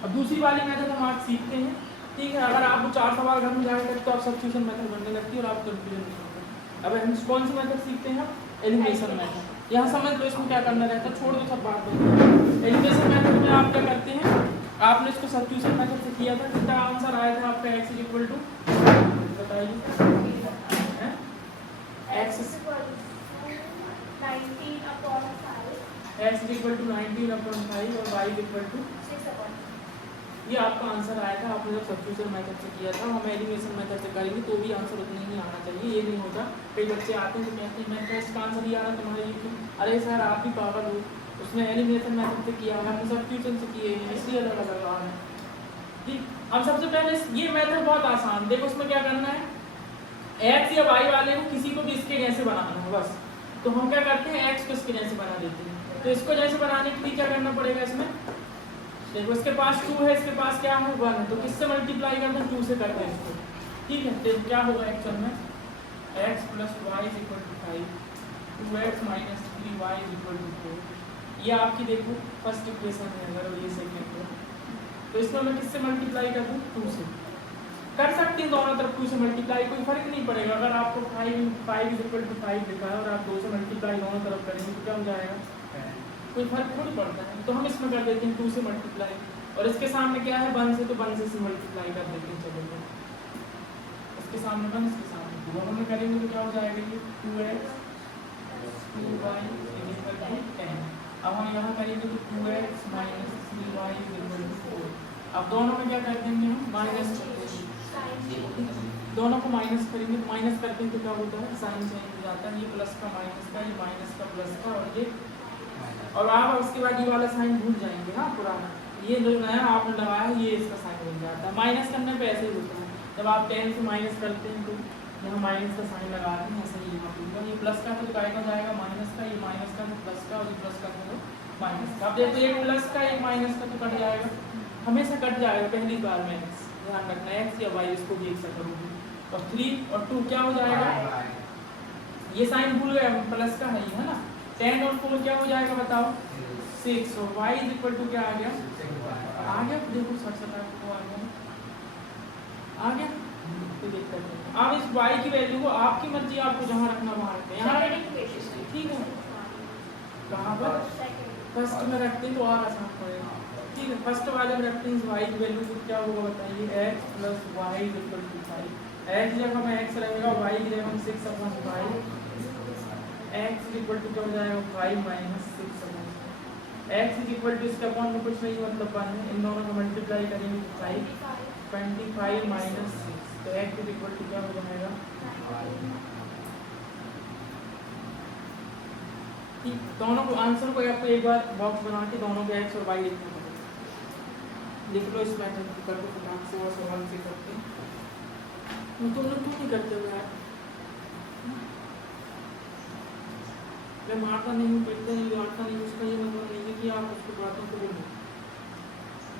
अब दूसरी वाली मेथड हम आज सीखते हैं, ठीक है। अगर आपको 4 सवाल घर में जाएगा तो आप सब्स्टिट्यूशन मेथड बनने लगती है और आप कंफ्यूजन नहीं होगा। अब हम कौन सी मेथड सीखते हैं? Elimination method. यहाँ समझ लो इसमें क्या करना रहता है, छोड़ दो सब बात। एलिमिनेशन मेथड में आप क्या करते हैं, आपने इसको सब्स्टिट्यूशन मेथड से किया था, कितना आंसर आया था आपका x इक्वल टू, बताइए, x इक्वल टू 19/5 और y इक्वल टू, ये आपका आंसर आया था। आपने जब सब्स्टिट्यूशन मेथड से किया था, हम एलिमिनेशन मेथड से करेंगे तो भी आंसर उतना ही आना चाहिए। ये नहीं होता, कई बच्चे आते हैं तो कहते हैं मैं तो इसका आंसर ही आ रहा तुम्हारे लिए क्यों? अरे सर आप भी पागल हो, उसने एलिमिनेशन मेथड से किया, हमने सब्स्टिट्यूशन से किए हैं, इसलिए अलग अलग आ रहे हैं। ठीक, अब सबसे पहले ये मेथड बहुत आसान, देखो उसमें क्या करना है, x या y वाले को किसी को भी इसके जैसे बनाना है बस। तो हम क्या करते हैं, x को इसके जैसे बना देते हैं। तो इसको जैसे बनाने के लिए क्या करना पड़ेगा, इसमें देखो इसके पास 2 है, इसके पास क्या है 1 है, तो किससे मल्टीप्लाई करते हैं, 2 से करते हैं इसको, ठीक है। तो क्या होगा एक्चुअल में, x + y = 5, 2x - 3y = 4। ये आपकी देखो फर्स्ट इक्वेशन है, अगर ये सेकंड है तो इसमें मैं किससे मल्टीप्लाई कर दूं, 2 से। कर सकते हैं दोनों तरफ 2 से मल्टीप्लाई, कोई फर्क नहीं पड़ेगा। अगर आपको 5 × 5 = 5 लिखा है और आप 2 से मल्टीप्लाई दोनों तरफ करेंगे तो क्या हो जाएगा, कोई फर्क थोड़ी पड़ता है। तो हम इसमें कर देते हैं 2 से मल्टीप्लाई, और इसके सामने क्या है 1 से, तो 1 से मल्टीप्लाई कर देते हैं। चलो इसके सामने 1, इसके सामने 2, दोनों में करेंगे तो क्या हो जाएगा, ये 2x 2y = 10। अब हम यहाँ करेंगे तो 2x - 3y = 4। अब दोनों में क्या कर देंगे हम, माइनस कर देंगे, दोनों को माइनस करेंगे, माइनस करते हैं तो क्या होता है, साइन चेंज हो जाता है, ये प्लस का माइनस का, ये माइनस का प्लस का, और ये, और आप उसके बाद ये वाला साइन भूल जाएंगे, हाँ पुराना, ये जो नया आपने लगाया है ये इसका साइन बन जाता है। माइनस करने पे ऐसे ही होता है, जब आप 10 से माइनस करते हैं तो यहाँ माइनस का साइन लगाते हैं, ऐसे ही यहाँ पे ये प्लस का तो काय का जाएगा माइनस का, ये माइनस का तो प्लस का, और ये प्लस का तो माइनस का। अब देखो एक प्लस का एक माइनस का तो कट जाएगा, हमेशा कट जाएगा पहली बार में, ध्यान रखना x या y इसको भी एक सा करोगे, और 3 और 2 क्या हो जाएगा, ये साइन भूल गए, प्लस का है ना, 10 और 4 क्या हो जाएगा बताओ, 6, और y = क्या आ गया, देखो 67 को आ गया, तो देखते हैं। अब इस y की वैल्यू को आपकी मर्जी, आपको जहाँ रखना वहाँ रखते हैं, यहाँ ठीक है, कहाँ पर फर्स्ट में रखते हैं तो और आसान पड़ेगा, ठीक है। फर्स्ट वाले में रखते हैं y की वैल्यू को, क्या होगा बताइए, x + y = 5। x जब हमें x रहेगा, y की जगह हम 6/5, x = क्या हो जाएगा 5 - 6/5, x = इसके अपॉन में कुछ नहीं मतलब 1 है, इन दोनों को मल्टीप्लाई करेंगे तो 5, 25 - 6, तो x = क्या हो जाएगा, ठीक। दोनों को आंसर को आपको एक बार बॉक्स बना के दोनों को x और y लिखना पड़ेगा, लिख लो इस मेथड को, कर दो फटाक से, और सवाल से करते हैं। तुम लोग क्यों नहीं करते हो यार, मैं मारता नहीं हूँ, पीटता नहीं, डांटता नहीं, उसका ये मतलब नहीं है कि आप उसको बातों को बोलो,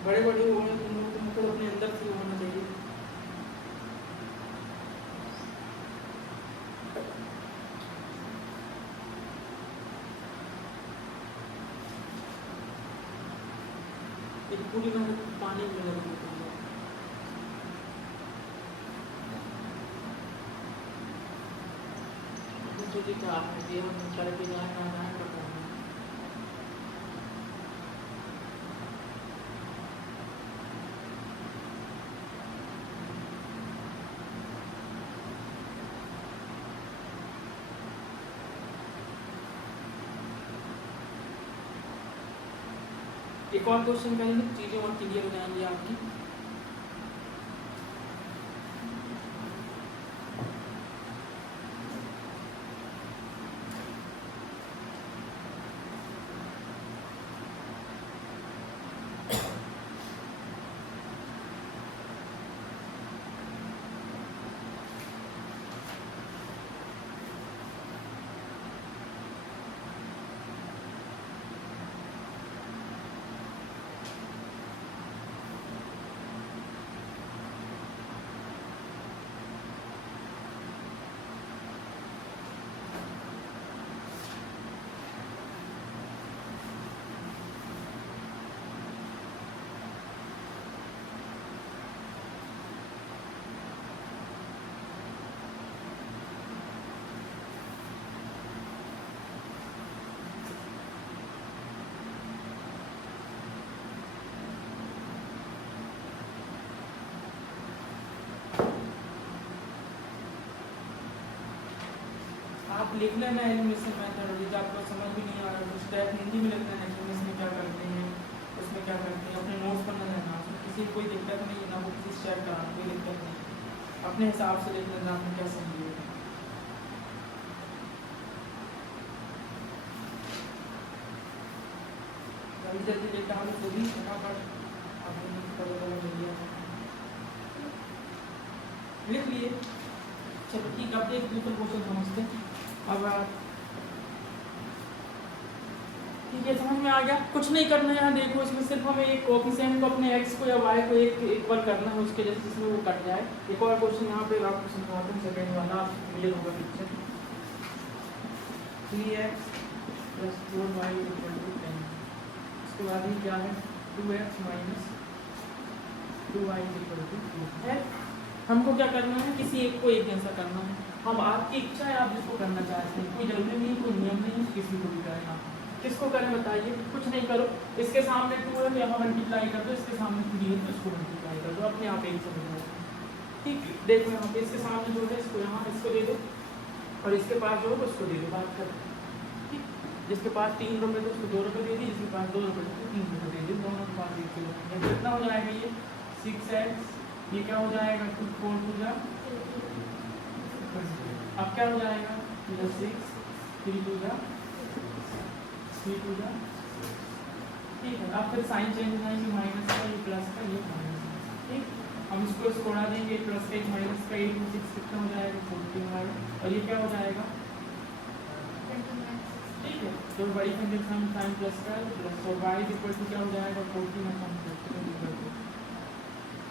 बड़े बड़े हो गए तुम लोग, तुमको अपने अंदर से होना चाहिए। एक पूरी मेहनत पानी में लग रही है, मुझे क्या है हम करके जाए ना जाए पता नहीं। एक और क्वेश्चन करेंगे, चीजें और क्लियर हो जाएंगी आपकी। आप लिख लेना एलिमिनेशन मेथड, यदि आपको समझ भी नहीं आ रहा तो स्टेप हिंदी में लिख लेना कि इसमें क्या करते हैं, उसमें क्या करते हैं, अपने नोट्स पर न रहना, उसमें किसी कोई दिक्कत नहीं है, ना वो किसी स्टेप कराना कोई दिक्कत नहीं, अपने हिसाब से लिख लेना आपने क्या समझिए। जल्दी जल्दी लेकर हम तो भी फटाफट लिख लिए। चलो ठीक, अब एक दूसरा क्वेश्चन समझते हैं। अब ठीक है, समझ में आ गया। कुछ नहीं करना है यहाँ, देखो इसमें सिर्फ हमें एक कोएफिशिएंट को अपने x को या y को एक इक्वल करना है, उसके जैसे जिसमें वो कट जाए। एक और क्वेश्चन यहाँ पे आपको समझाते हैं, सेकंड वाला आपको क्लियर होगा पिक्चर। 3x + 4y = 10, उसके बाद ही क्या है 2x - 2y = 2 है। हमको क्या करना है, किसी एक को एक जैसा करना है। हम आपकी इच्छा है, आप जिसको करना चाहते हैं, कोई जरूरी नहीं, कोई नियम नहीं, किसी को भी करें आप। किसको करें बताइए, कुछ नहीं करो, इसके सामने 2 है तो यहाँ मल्टीप्लाई कर दो, इसके सामने 3 है तो इसको मल्टीप्लाई कर दो, अपने आप एक समझ जाएगा। ठीक, देखो यहाँ पे इसके सामने जो है इसको यहाँ इसको दे दो, और इसके पास जो है उसको दे दो, बात कर। ठीक, जिसके पास 3 रुपये तो उसको 2 रुपये दे दी, जिसके पास 2 रुपये तो 3 रुपये दे दी, दोनों के पास 1 किलो। कितना हो जाएगा ये 6x, ये क्या हो जाएगा 2 4 2 जा, अब क्या हो जाएगा +6 3 2 जा 3 2 जा। ठीक है, अब फिर साइन चेंज हो जाएंगे, माइनस का ये प्लस का ये माइनस। ठीक, हम इसको छोड़ा देंगे, प्लस का एक माइनस का 8 में 6 कितना हो जाएगा 14 आएगा, और ये क्या हो जाएगा 29। ठीक है, तो बड़ी फंक्शन साइन प्लस का प्लस, और y = क्या हो जाएगा 14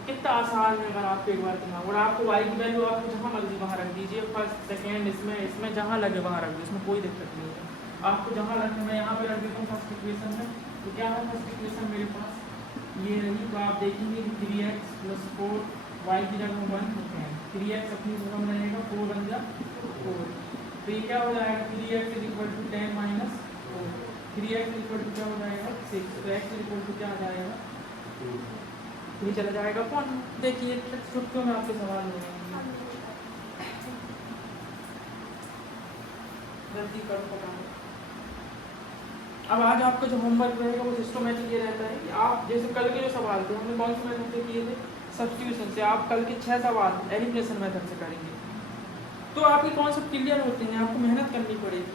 कितना आसान है। अगर आपको एक बार दिमाग, और आपको y की वैल्यू आपको जहाँ मर्जी वहाँ रख दीजिए, फर्स्ट सेकेंड इसमें जहाँ लगे वहाँ रख दीजिए, इसमें कोई दिक्कत नहीं है। आपको जहाँ रखना, मैं यहाँ पे रख देता हूँ फर्स्ट इक्वेशन में, तो क्या है फर्स्ट इक्वेशन मेरे पास ये रही, तो आप देखेंगे कि 3x + 4 y की जगह 1 होते हैं, 3x अपनी जगह में रहेगा, 4 बन जा 4, तो ये क्या हो जाएगा 3x = 10 - 4, 3x = क्या हो जाएगा 6, तो x = क्या आ जाएगा 2, चला जाएगा 1। देखिए छुट्टियों में आपके सवाल हो रहे हैं, जल्दी करो फटाफट। अब आज आपका जो होमवर्क रहेगा वो सिस्टमेटिक ये रहता है कि आप जैसे कल के जो सवाल थे हमने कौन से मेथड से किए थे, सब्स्टिट्यूशन से। आप कल के 6 सवाल एलिमिनेशन मेथड से करेंगे, तो आपके कॉन्सेप्ट क्लियर होते हैं, आपको मेहनत करनी पड़ेगी।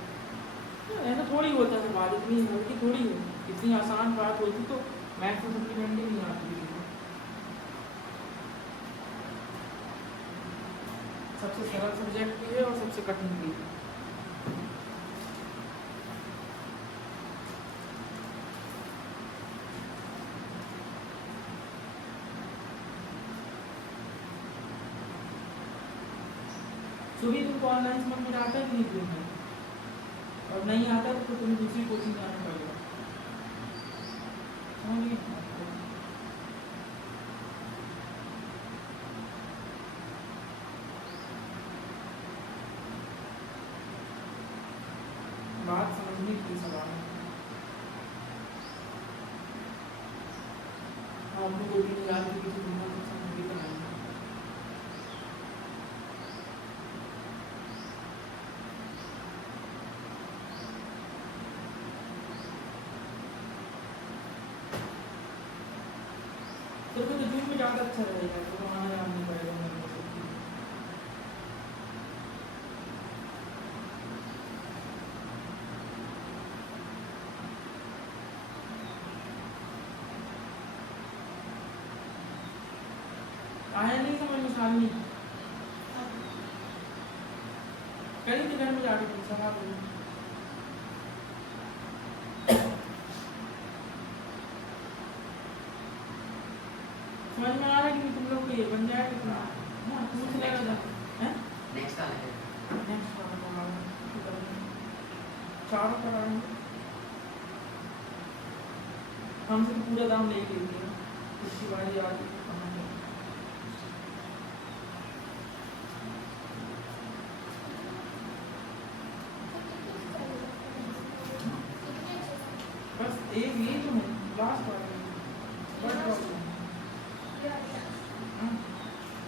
ऐसा थोड़ी होता है सवाल, इतनी हल्की थोड़ी है, इतनी आसान बात होती तो मैथ्स में सप्लीमेंट्री नहीं आती। सबसे सरल सब्जेक्ट भी है और सबसे कठिन भी है। सुबह तुमको ऑनलाइन समझ में आता है कि नहीं तुम्हें, और नहीं आता तो तुम्हें दूसरी कोचिंग जाना पड़ेगा, समझिए। बात समझने की सवाल है, हम लोग कोई भी नहीं जानते किसी दुनिया को समझ बनाएंगे। तो फिर तो जून में ज़्यादा अच्छा रहेगा, तो वहाँ याद नहीं पड़ेगा मेरे को। आया नहीं समझ में शालिनी, कहीं के घर में जाके पूछा था समझ में आ रहा है कि तुम लोग को ये बन जाए कितना पूछ लेगा जा हैं नेक्स्ट वाला चारों कराएंगे हमसे पूरा दाम लेके लिए इसकी बारी आ गई। बस एक ये तो है लास्ट वाला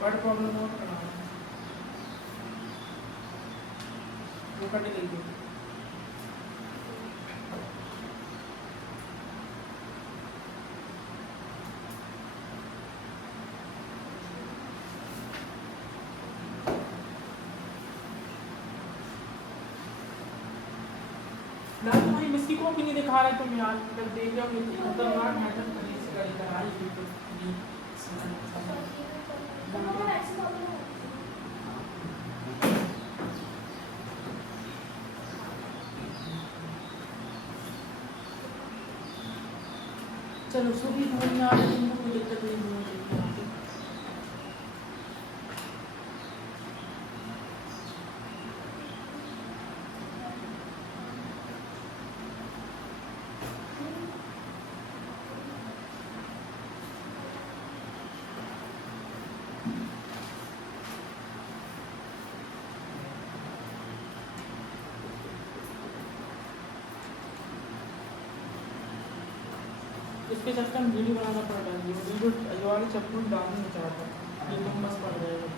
वर्ड प्रॉब्लम नोट करना तो कट लीजिए। तुम्हारी मिस की कॉपी नहीं दिखा रहे तुम यार, कल देख रहे हो खतरनाक मैटर करिए से करी कराई चलो सभी समझ में आ रही है, कोई दिक्कत नहीं होनी चाहिए। इसके चक्कर में वीडियो बनाना पड़ रहा है, वीडियो ये वाले चक्कर में डालना नहीं चाहता, ये तुम बस पड़ जाएगा।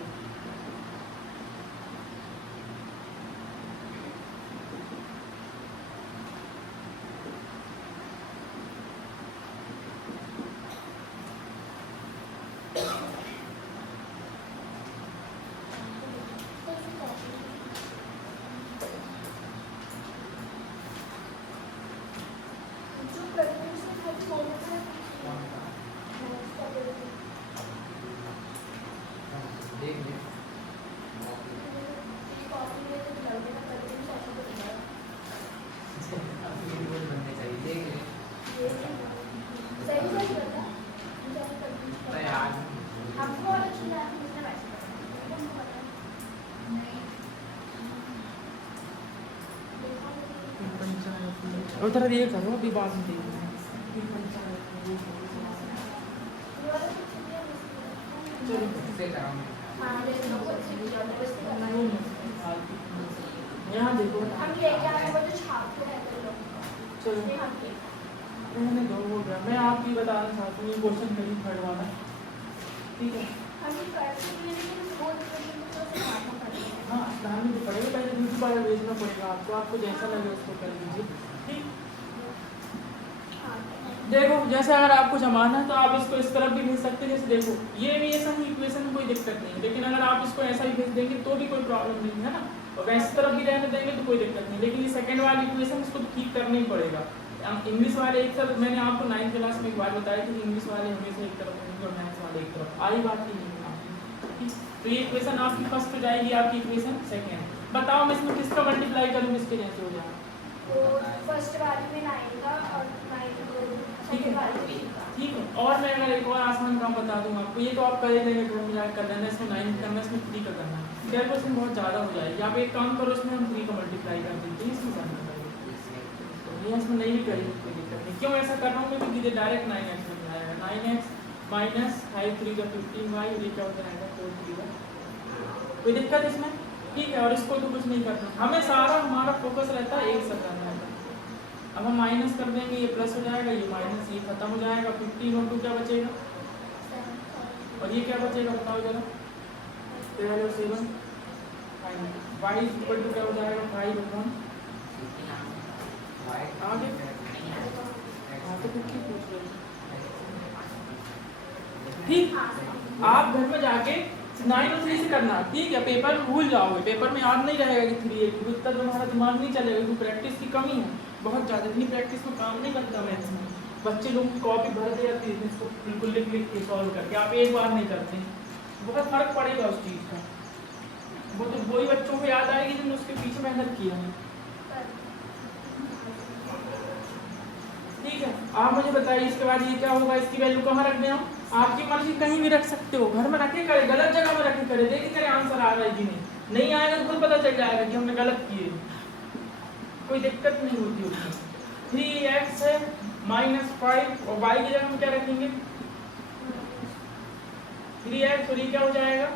उधर ये करो अभी बात में यहाँ देखो चलो मैंने दो हो गया। मैं आपकी बताना चाहती हूँ क्वेश्चन कहीं थर्ड वाला, ठीक है? हाँ डालने तो पड़ेगा, पहले दूसरी बार भेजना पड़ेगा आपको, आपको जैसा लगे उसको कर दीजिए, ठीक? देखो जैसे अगर आपको जमाना है तो आप इसको इस तरफ भी भेज सकते हैं, जैसे देखो ये भी ऐसा ही इक्वेशन में कोई दिक्कत नहीं है, लेकिन अगर आप इसको ऐसा ही भेज देंगे तो भी कोई प्रॉब्लम नहीं है ना, और वैसे तरफ भी रहने देंगे तो कोई दिक्कत नहीं, लेकिन ये सेकंड वाली इक्वेशन इसको ठीक करना ही पड़ेगा। इंग्लिश वाले एक तरफ, मैंने आपको 9th क्लास में एक बार बताया कि इंग्लिश वाले हमेशा एक तरफ होंगे और मैथ्स वाले एक तरफ, आई बात की नहीं। तो ये इक्वेशन आपकी फर्स्ट हो जाएगी, आपकी इक्वेशन सेकेंड। बताओ मैं इसमें किसका मल्टीप्लाई करूँ, इसके जैसे हो जाए? फर्स्ट वाली में 9 का और 9 को ठीक है, ठीक है। और मैं अगर एक और आसान काम बता दूँ आपको, ये तो आप कर लेंगे घर में जाकर कर लेना, इसमें 9 करना, इसमें 3 का करना, कैलकुलेशन बहुत ज़्यादा हो जाएगी। आप एक काम करो, इसमें हम 3 का मल्टीप्लाई कर देते हैं, इसमें करना पड़ेगा, इसमें नहीं भी करेंगे कोई दिक्कत नहीं। क्यों ऐसा कर रहा हूँ मैं, क्योंकि डायरेक्ट 9x हो जाएगा, 9x माइनस 5 3 का 15y, ये क्या हो जाएगा 4 3 का, कोई दिक्कत इसमें, ठीक है? और इसको तो कुछ नहीं करना, हमें सारा हमारा फोकस रहता है एक से करना है। अब हम माइनस कर देंगे, ये प्लस हो जाएगा, ये माइनस, ये खत्म हो जाएगा, 15 और 2 क्या बचेगा, और ये क्या बचेगा बताओ जरा, 12 और 7 y इक्वल टू क्या हो जाएगा 5 अपॉन आगे। तो कुछ पूछ रहे ठीक, आप घर में जाके 9 और 3 से करना, ठीक है? पेपर में भूल जाओगे, पेपर में याद नहीं रहेगा कि 3 है, उतना तुम्हारा दिमाग नहीं चलेगा, क्योंकि प्रैक्टिस की कमी है बहुत ज़्यादा, इतनी प्रैक्टिस में काम नहीं बनता मैथ्स में। बच्चे लोग की कॉपी भर दे जाती है, इसको बिल्कुल लिख लिख के सॉल्व करके, आप एक बार नहीं करते, बहुत फर्क पड़ेगा उस चीज़ का। वो तो वही बच्चों को याद आएगी जिन्होंने उसके पीछे मेहनत किया है, ठीक है? आप मुझे बताइए इसके बाद ये क्या होगा, इसकी वैल्यू कहाँ रख दें हम? आपकी मर्जी, कहीं भी रख सकते हो, घर में रखे करे, गलत जगह में रखे करे, देखिए करे आंसर आ रहा है कि नहीं आएगा तो खुद पता चल जाएगा कि हमने गलत किए, कोई दिक्कत नहीं होती उसमें। 3x है माइनस 5 और y की जगह हम क्या रखेंगे 3x, और ये क्या हो जाएगा,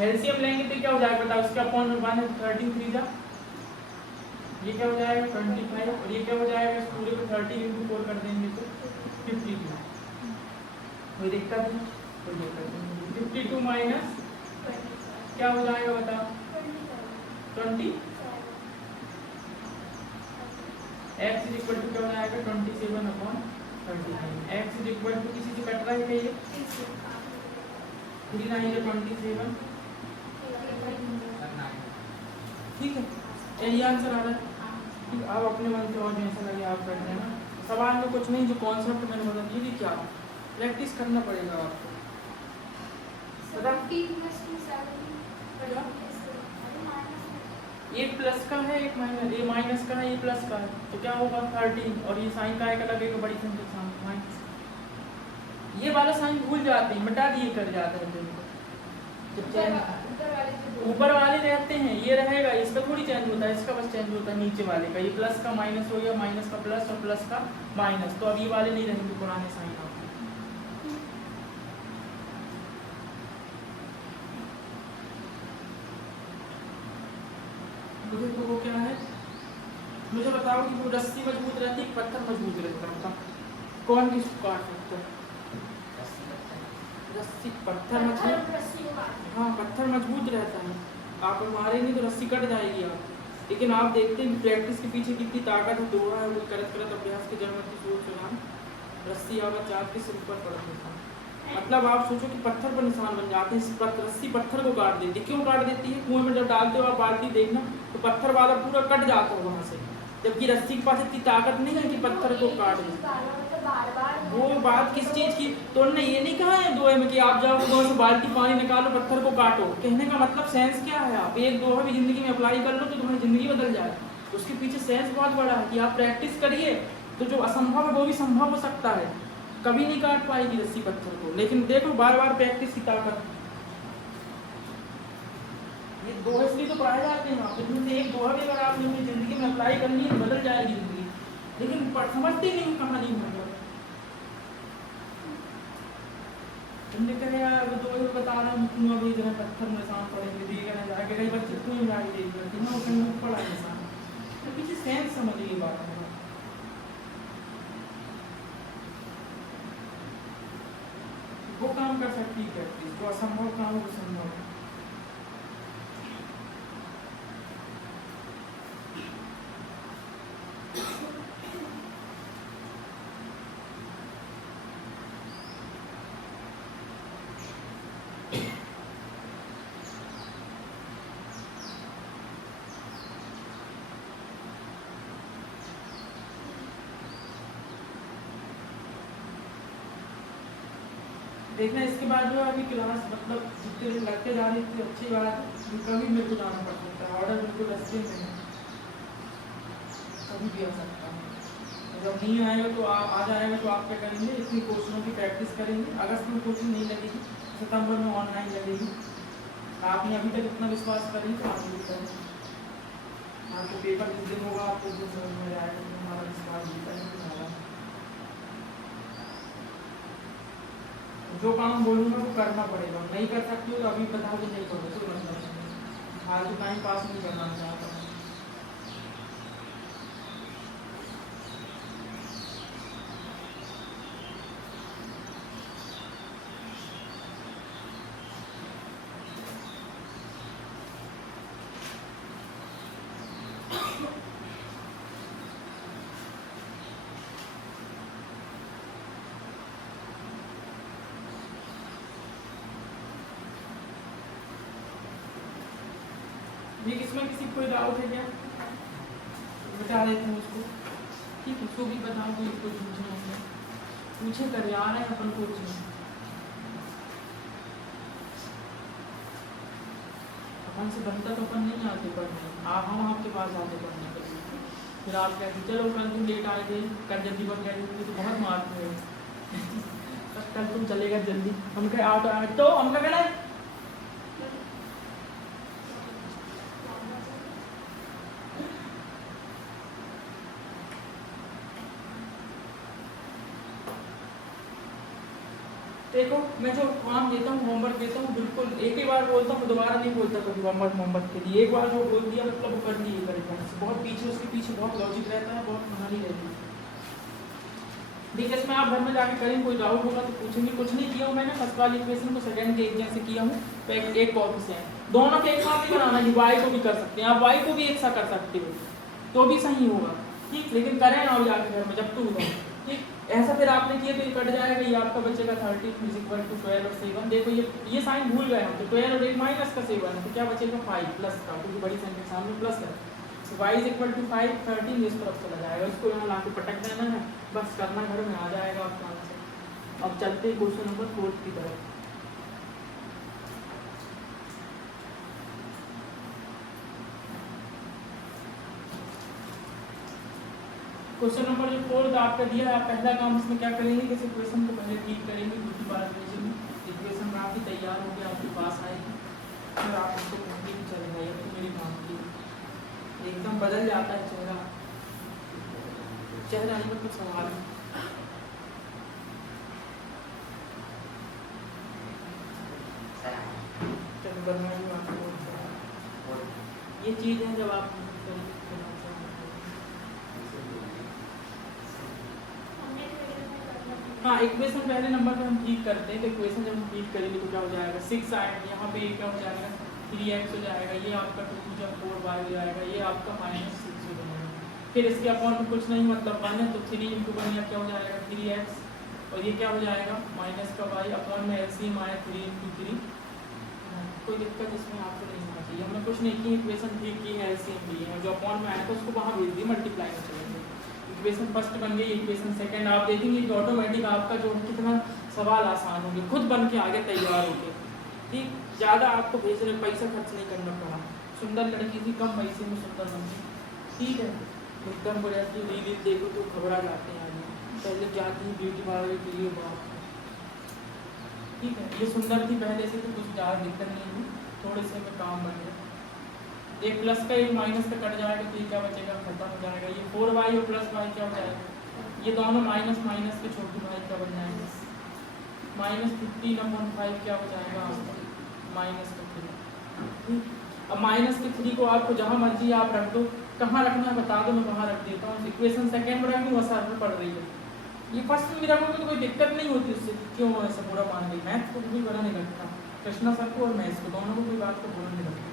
एलसीएम लेंगे तो क्या हो जाएगा बताओ, इसका अपॉन 13 3 जा, ये क्या हो जाएगा 25, और ये क्या हो जाएगा, इस पूरे को 13 × 4 कर देंगे तो 52, कोई दिक्कत नहीं, कोई दिक्कत नहीं। 52 माइनस क्या हो जाएगा बताओ, 20 x इज इक्वल टू क्या हो जाएगा 27/39। x इज इक्वल टू किसी से कट रहा है क्या ये 3 9 है 27। ठीक है, यही आंसर आ रहा है। ठीक, आप अपने मन से और जैसा लगे आप कर लेना। सवाल में कुछ नहीं, जो कॉन्सेप्ट मैंने बता दिए कि क्या प्रैक्टिस करना पड़ेगा आपको। एक प्लस का है एक माइनस, ये माइनस का है ये प्लस का है, तो क्या होगा 13, और ये साइन का एक लगेगा बड़ी संख्या सामने माइनस। ये वाला साइन भूल जाते हैं, मिटा दिए कर जाते हैं जब चेंज ऊपर वाले रहते हैं, ये रहेगा, इसका थोड़ी चेंज होता है, इसका बस चेंज होता है नीचे वाले का। ये प्लस का माइनस हो गया, माइनस का प्लस और प्लस का माइनस, तो अब ये वाले नहीं रहेंगे पुराने साइन आपके। मुझे तो वो क्या है, मुझे बताओ कि वो रस्सी मजबूत रहती है पत्थर मजबूत रहता है, कौन किसको काट सकता है? रस्सी पत्थर मजबूत, हाँ पत्थर मजबूत रहता है, आप मारेंगे तो रस्सी कट जाएगी आप। लेकिन आप देखते हैं प्रैक्टिस के पीछे कितनी ताकत है, दोहरा है, वो करत करत अभ्यास के जन्म की सोच चुनाव रस्सी आवा चाप के सिर पर पड़ देता है। मतलब आप सोचो कि पत्थर पर निशान बन जाते हैं, रस्सी पत्थर को काट देती है। क्यों काट देती है? कुएं में जब डालते हो आप बाल्टी देखना तो पत्थर वाला पूरा कट जाता है वहाँ से, जबकि रस्सी के पास इतनी ताकत नहीं है कि पत्थर को काट दे। वो बात किस चीज़ की, तो उन्होंने ये नहीं कहा है दोहे में कि आप जाओ दोहे से बाल्टी पानी निकालो पत्थर को काटो। कहने का मतलब सेंस क्या है, आप एक दोहा भी जिंदगी में अप्लाई कर लो तो तुम्हारी जिंदगी बदल जाए। उसके पीछे सेंस बहुत बड़ा है कि आप प्रैक्टिस करिए तो जो असंभव है वो भी संभव हो सकता है। कभी नहीं काट पाएगी रस्सी पत्थर को, लेकिन देखो बार बार प्रैक्टिस की ताकत। ये दोहे इसलिए तो पढ़ाए जाते हैं आप, इसमें से एक दोहा भी अगर आपने अपनी जिंदगी में अप्लाई कर ली तो बदल जाएगी जिंदगी, लेकिन समझते नहीं कहानी में। तुमने कहा यार वो दोहे बता रहा हूँ कुआं भी जो है पत्थर में निशान पड़ेंगे, देगा ना जाके कई बच्चे कुएं में आगे देख करते ना, उसमें मुख पड़ा निशान, तो पीछे सेंस समझिए बात है। वो काम कर सकती है प्रैक्टिस, जो असंभव काम वो संभव है। देखना इसके बाद जो अभी क्लास मतलब जितने दिन लगते जा रही थी अच्छी बात है, कभी मेरे को जाना पड़ सकता है, ऑर्डर बिल्कुल रस्ते में है, कभी भी आ सकता है। जब नहीं आएगा तो आप आ जाएगा तो आप क्या करेंगे, इतनी क्वेश्चनों की प्रैक्टिस करेंगे। अगस्त में कोचिंग नहीं लगेगी, सितंबर में ऑनलाइन लगेगी। आपने अभी तक इतना विश्वास करेंगे तो आप भी करेंगे, आपको पेपर जिस दिन होगा आपको जो समझ में आएगा तो हमारा विश्वास जीता है। जो काम बोलूँगा वो करना पड़ेगा, नहीं कर सकते हो तो अभी बता दो नहीं करो, कोई मतलब नहीं, फालतू टाइम पास नहीं करना चाहता। ये इसमें किसी कोई डाउट है क्या? बता देते हैं उसको, ठीक, उसको भी बताओ कोई कुछ पूछना है पूछे करे, आ रहे हैं अपन कोचिंग, अपन से बनता तो अपन नहीं आते पढ़ने, हम आपके पास आते पढ़ने के लिए। फिर आप कहते चलो कल तुम लेट आए थे, कल जल्दी बन गए थे तो बहुत मारते हैं कल तुम चलेगा जल्दी, हम कहे आ तो हम क्या कहना है देखो, मैं जो काम देता हूँ होमवर्क देता हूँ बिल्कुल एक ही बार बोलता हूँ, दोबारा नहीं बोलता कभी होमवर्क के लिए। एक बार जो बोल दिया मतलब वो कर लिए करेगा, बहुत पीछे उसके पीछे बहुत लॉजिक रहता है, बहुत कहानी रहती है। ठीक है, इसमें आप घर में जाके करेंगे, कोई डाउट होगा तो पूछेंगे। कुछ नहीं किया हूँ मैंने, फर्स्ट वाली इक्वेशन को सेकंड के एग्जाम से किया हूँ, तो एक कॉपी से दोनों के एक साथ ही बनाना है, y को भी कर सकते हैं आप, y को भी एक साथ कर सकते हो तो भी सही होगा, ठीक। लेकिन करें ना आप जाके घर में जब टू होगा, ठीक। ऐसा फिर आपने किया तो ये कट जाएगा, ये आपका बचेगा 30 = 12 और 7। देखो ये साइन भूल गए हम, तो 12 और 1 माइनस का 7 है, तो क्या बचेगा 5 प्लस का, क्योंकि बड़ी संख्या के सामने प्लस है। y = 5, 13 इस तरफ चला जाएगा, इसको यहाँ ला के पटक देना है, बस करना घर में आ जाएगा आपका आंसर। अब चलते हैं क्वेश्चन नंबर 4 की तरफ। क्वेश्चन नंबर जो 4 आपका दिया है, आप पहला काम इसमें क्या करेंगे, किसी क्वेश्चन को पहले ठीक करेंगे, दूसरी बार भेजेंगे, इक्वेशन आपकी तैयार हो गया आपके पास आएगी, फिर आप इसको कहीं भी चले जाइए, तो मेरी काम की एकदम बदल जाता है चेहरा, चेहरा नहीं मतलब सवाल है। चलो बनवाइए आपको, ये चीज़ है जब आप हाँ इक्वेशन पहले नंबर पे हम ठीक करते हैं, तो इक्वेशन जब हम ठीक करेंगे तो क्या हो जाएगा 6 आएगा, यहाँ पे क्या हो जाएगा 3x हो जाएगा, ये आपका 2 × 4y हो जाएगा, ये आपका -6 हो जाएगा। फिर इसके अपॉन में कुछ नहीं मतलब 1 है, तो 3 × 1 या क्या हो जाएगा 3x, और ये क्या हो जाएगा माइनस का y, अपॉन में एलसीएम आया 3 × 3। कोई दिक्कत इसमें आपको नहीं होना चाहिए, हमने कुछ नहीं की, इक्वेशन ठीक की है, एलसीएम ली है, जो अपॉन में आया था उसको वहाँ भेज दिए, मल्टीप्लाई में चलेंगे। इक्वेशन फर्स्ट बन गई, इक्वेशन सेकंड आप देखेंगे कि ऑटोमेटिक आपका जो कितना सवाल आसान हो गया, खुद बन के आगे तैयार हो गए, ठीक। ज़्यादा आपको भेजने पैसा खर्च नहीं करना पड़ा, सुंदर लड़की थी कम पैसे में सुंदर बन गई, ठीक है। एकदम बढ़िया की रील देखो तो घबरा जाते हैं आदमी, पहले जाती है ब्यूटी पार्लर के लिए बात, ठीक है। ये सुंदर थी पहले से, तो कुछ ज़्यादा दिक्कत नहीं हुई, थोड़े से में काम बन गया, एक प्लस का एक माइनस का कट जाएगा, तो ये क्या बचेगा खत्म हो जाएगा, ये 4y और प्लस y क्या हो जाएगा, ये दोनों माइनस माइनस के छोटे भाई क्या बन जाएगा -15/5 क्या हो जाएगा -3। अब -3 को आपको जहाँ मर्जी आप रख दो, कहाँ रखना है बता दो, मैं वहाँ रख देता हूँ, इक्वेशन सेकेंड में रख दूँ असर में पड़ रही है, ये फर्स्ट में रखोगे तो कोई दिक्कत नहीं होती उससे, क्यों ऐसा बुरा मान गई, मैथ को भी बुरा नहीं लगता, कृष्णा सर को और मैथ्स को दोनों को कोई बात को बुरा नहीं लगता,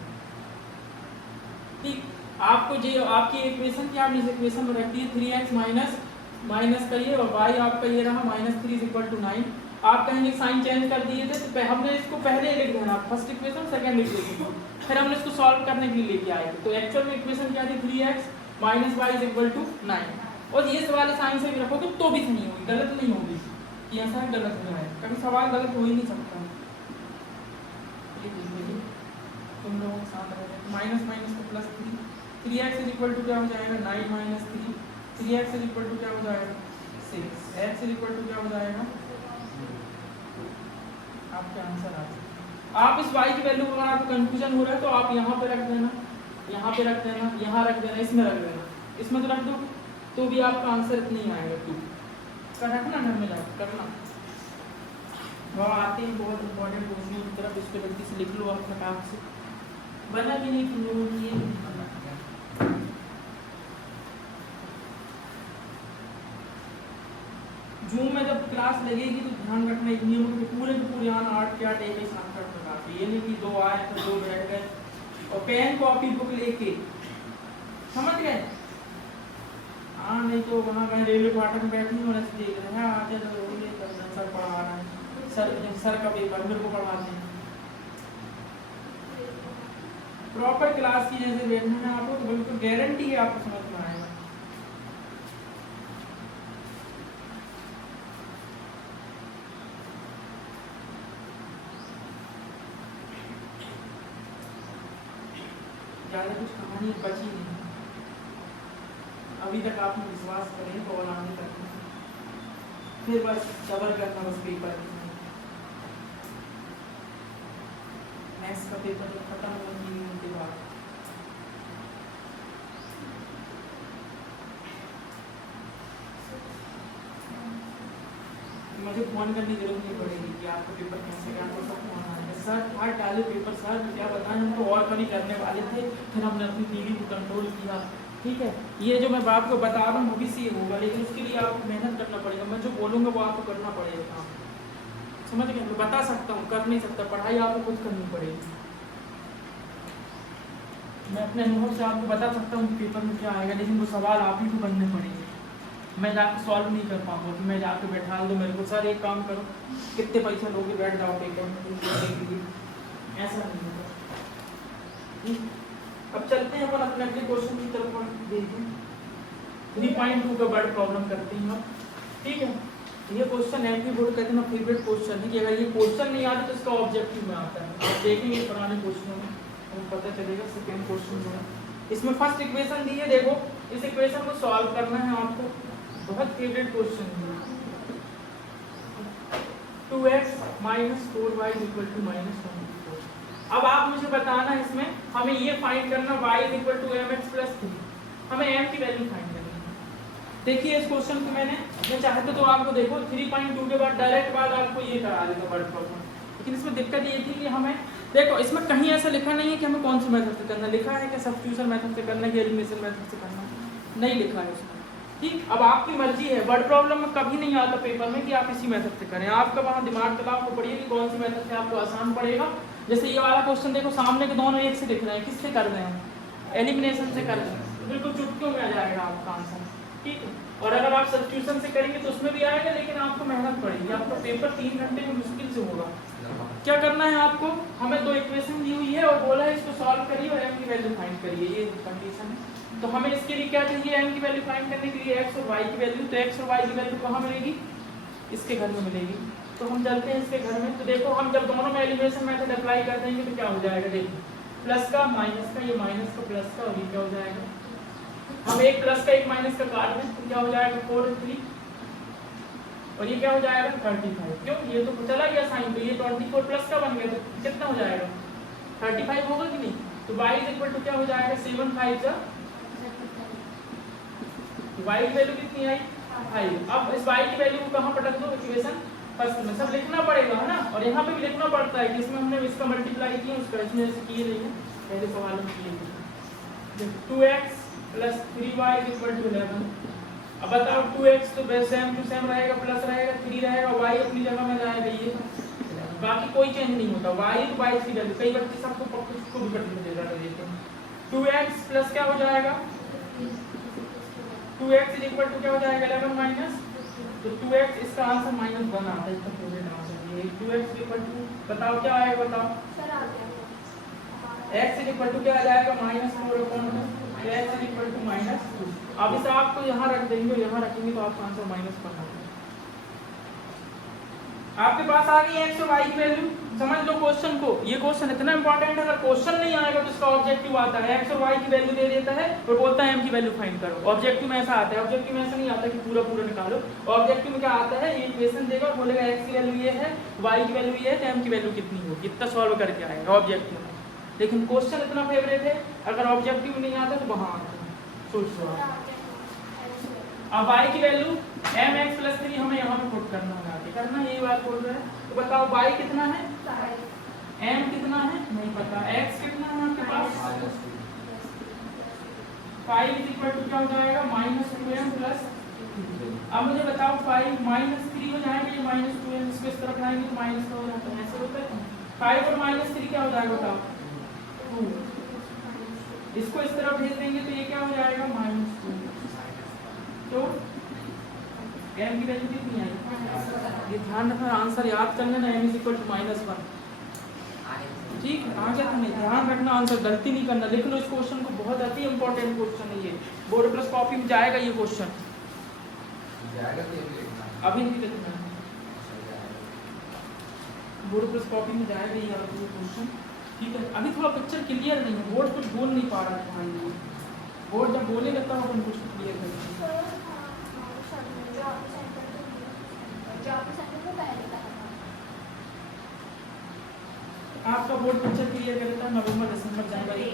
ठीक। आपको जो आपकी इक्वेशन क्या आपने इस इक्वेशन में रख दी 3x माइनस का ये, और y आपका ये रहा -3 = 9। आप कहेंगे साइन चेंज कर दिए थे, तो हमने इसको पहले लिख देना, फर्स्ट इक्वेशन सेकंड इक्वेशन, फिर हमने इसको सॉल्व करने के लिए लेके आए थे, तो एक्चुअल में इक्वेशन क्या थी 3x - y = 9, और ये वाले साइन से भी रखोगे तो भी सही होगी, गलत नहीं होगी, कि ऐसा गलत नहीं है, कभी सवाल गलत हो ही नहीं सकता। तुम लोगों के साथ माइनस को प्लस 3x = क्या हो जाएगा 9 - 3, 3x = क्या हो जाएगा 6, x = क्या हो जाएगा, आपके आंसर आ जाए। आप इस y की वैल्यू को अगर आपको कंफ्यूजन हो रहा है तो आप यहाँ पे रख देना, यहाँ पे रख देना, यहाँ रख देना, इसमें रख देना, इसमें तो रख दो, तो भी आपका आंसर इतना ही आएगा, तो रखना घर में जाकर करना। वह आते हैं बहुत इंपॉर्टेंट क्वेश्चन की तरफ, इसको जल्दी से लिख लो आप फटाक से, बना भी नहीं तुम लोगों की ये जूम में जब क्लास लगेगी तो ध्यान रखना, एक नियम के पूरे यहाँ 8 के 8 एक ही साथ कर प्रकार, ये नहीं कि 2 आए तो 2 बैठ गए, और पेन कॉपी बुक लेके, समझ गए। हाँ नहीं तो वहाँ कहीं रेलवे फाटक में बैठी हूँ देख रहे हैं, आते तो सर पढ़ा रहा है, सर का पेपर मेरे को पढ़ाते हैं, प्रॉपर क्लास की जैसे बैठना है आपको, तो बिल्कुल गारंटी है आपको समझ में आएगा। ज़्यादा कुछ कहानी बची नहीं, अभी तक आपने विश्वास करें तो और आगे करना, फिर बस कवर करना बस पेपर, मैथ्स का पेपर जब खत्म होने के बाद मुझे फ़ोन करने की जरूरत नहीं पड़ेगी कि आपको पेपर कैसे क्या, तो सब फोन आएगा, सर आज डाले पेपर, सर क्या बताएं, हम तो और कभी करने वाले थे, फिर हमने अपनी टीवी को कंट्रोल किया, ठीक है। ये जो मैं बात को बता रहा हूँ वो भी सही होगा, लेकिन उसके लिए आपको मेहनत करना पड़ेगा, मैं जो बोलूँगा वो आपको करना पड़ेगा काम, समझ गए। मैं बता सकता हूँ, कर नहीं सकता, पढ़ाई आपको खुद करनी पड़ेगी, मैं अपने अनुभव से आपको बता सकता हूँ कि पेपर में क्या आएगा, लेकिन वो सवाल आप ही को बनने पड़ेंगे। मैं जाकर सॉल्व नहीं कर पाऊँगा कि मैं जाकर बैठा दो मेरे को, सर एक काम करो कितने पैसे लोगे बैठ जाओ पेपर में, ऐसा नहीं होगा। अब चलते हैं अपन अपने अगले क्वेश्चन की तरफ देखें। 3.2 का बर्ड प्रॉब्लम करते हैं हम, ठीक है। ये क्वेश्चन एमपी बोर्ड कहते हैं फेवरेट क्वेश्चन है कि अगर ये क्वेश्चन नहीं आता तो इसका ऑब्जेक्टिव में आता है। आप देखेंगे पुराने क्वेश्चनों में तो पता चलेगा। सेकेंड क्वेश्चन जो है इसमें फर्स्ट इक्वेशन दी है, देखो इस इक्वेशन को सॉल्व करना है आपको, बहुत फेवरेट क्वेश्चन है। 2x - 4y = -24। अब आप मुझे बताना इसमें हमें ये फाइंड करना y = mx + 3, हमें m की वैल्यू फाइंड करनी है। देखिए इस क्वेश्चन को मैं चाहता तो आपको देखो 3.2 के बाद डायरेक्ट बाद आपको ये करा देगा वर्ड प्रॉब्लम, लेकिन इसमें दिक्कत ये थी कि हमें देखो इसमें कहीं ऐसा लिखा नहीं है कि हमें कौन सी मेथड से करना, लिखा है कि सब्स्टिट्यूशन मेथड से करना है कि एलिमिनेशन मेथड से करना है, नहीं लिखा है उसमें। ठीक, अब आपकी मर्जी है। वर्ड प्रॉब्लम में कभी नहीं आता पेपर में कि आप इसी मेथड से करें, आपका वहाँ दिमाग चलाओ आपको पड़िए कि कौन सी मेथड से आपको आसान पड़ेगा। जैसे ये वाला क्वेश्चन देखो सामने के दोनों एक से दिख रहे हैं, किससे कर रहे हैं, एलिमिनेशन से कर रहे हैं, बिल्कुल चुटकियों में आ जाएगा आपका आंसर। ठीक है, और अगर आप सब्स्टिट्यूशन से करेंगे तो उसमें भी आएगा, लेकिन आपको मेहनत पड़ेगी, आपका पेपर 3 घंटे में मुश्किल से होगा। क्या करना है आपको, हमें 2 इक्वेशन दी हुई है और बोला है इसको सॉल्व करिए और m की वैल्यू फाइंड करिए, ये कंडीशन है। तो हमें इसके लिए क्या चाहिए, m की वैल्यू फाइंड करने के लिए x और y की वैल्यू। तो x और y की वैल्यू कहाँ मिलेगी, इसके घर में मिलेगी। तो हम चलते हैं इसके घर में। तो देखो हम जब दोनों में एलिमिनेशन मेथड अप्लाई कर देंगे तो क्या हो जाएगा, देखो प्लस का माइनस का, ये माइनस का प्लस का, और ये क्या हो जाएगा, हम एक प्लस का एक माइनस का काट दें तो क्या हो जाएगा 4 और 3, और ये क्या हो जाएगा 35। क्यों, ये तो चला गया साइन, तो ये 24 प्लस का बन गया, तो कितना हो जाएगा 35 होगा कि नहीं। तो y = क्या हो जाएगा 7 5 जा, y की वैल्यू कितनी आई 5। अब इस y की वैल्यू को कहाँ पटक दो, इक्वेशन फर्स्ट में, सब लिखना पड़ेगा है ना, और यहाँ पे भी लिखना पड़ता है कि इसमें हमने इसका मल्टीप्लाई किया, उसका इसमें ऐसे किए नहीं है, पहले सवाल में किए। 2x + 3y = 11। अब बताओ 2x तो सेम टू सेम रहेगा, प्लस रहेगा, 3 रहेगा, y अपनी जगह में जाएगा, ये बाकी कोई चेंज नहीं होता। y तो y की वैल्यू, कई बच्चे सबको को भी कट देगा देते हैं। 2x प्लस क्या हो जाएगा, 2x = क्या हो जाएगा 11 माइनस, तो 2x इसका आंसर -1 आता है, इसका फेवरेट आंसर ये 2x = बताओ क्या आएगा, बताओ सर आ गया x = क्या आ जाएगा -4/2, x = -2। अब इसे आपको यहाँ रख देंगे और यहाँ रखेंगे तो आपका आंसर -1 होगा। आपके पास आ गई x और y की वैल्यू, समझ लो क्वेश्चन को। ये क्वेश्चन इतना इंपॉर्टेंट है, अगर क्वेश्चन नहीं आएगा तो इसका ऑब्जेक्टिव आता है, x और y की वैल्यू दे देता है और बोलता है m की वैल्यू फाइंड करो। ऑब्जेक्टिव में ऐसा आता है, ऑब्जेक्टिव में ऐसा नहीं आता कि पूरा पूरा निकालो। ऑब्जेक्टिव में क्या आता है, ये इक्वेशन देगा और बोलेगा x की वैल्यू ये है, y की वैल्यू ये है, तो m की वैल्यू कितनी होगी, इतना सॉल्व करके आएगा ऑब्जेक्टिव में। लेकिन क्वेश्चन इतना फेवरेट है, अगर ऑब्जेक्टिव नहीं आता तो वहाँ आता है, सोच लो आप। अब y की वैल्यू mx + 3 हमें यहाँ पे पुट करना है, आगे करना यही बात बोल रहे हैं। तो बताओ y कितना है, m कितना है नहीं पता, x कितना है आपके पास 5 = क्या हो जाएगा -2m + 3। अब मुझे बताओ 5 -3 हो जाएगा, ये -2m इसको इस तरफ लाएंगे तो माइनस का हो जाता है, ऐसे होता है। 5 और -3 क्या हो जाएगा बताओ 2, इसको इस तरफ भेज देंगे तो ये क्या हो जाएगा -2। तो m की वैल्यू कितनी आई, ये ध्यान रखना, आंसर याद कर लेना, m = -1। ठीक है, आगे तुम्हें ध्यान रखना, आंसर गलती नहीं करना, लिख लो इस क्वेश्चन को, बहुत अति इंपॉर्टेंट क्वेश्चन है ये, बोर्ड प्लस कॉपी में जाएगा ये क्वेश्चन, अभी नहीं लिखना है, बोर्ड प्लस कॉपी में जाएगा ये क्वेश्चन। ठीक है, अभी थोड़ा पिक्चर क्लियर नहीं है, बोर्ड कुछ बोल नहीं पा रहा है, ध्यान दीजिए, बोर्ड जब बोले लगता है अपन कुछ क्लियर करेंगे। आपका बोर्ड पिक्चर क्लियर कर लेता है, नवंबर दिसंबर जनवरी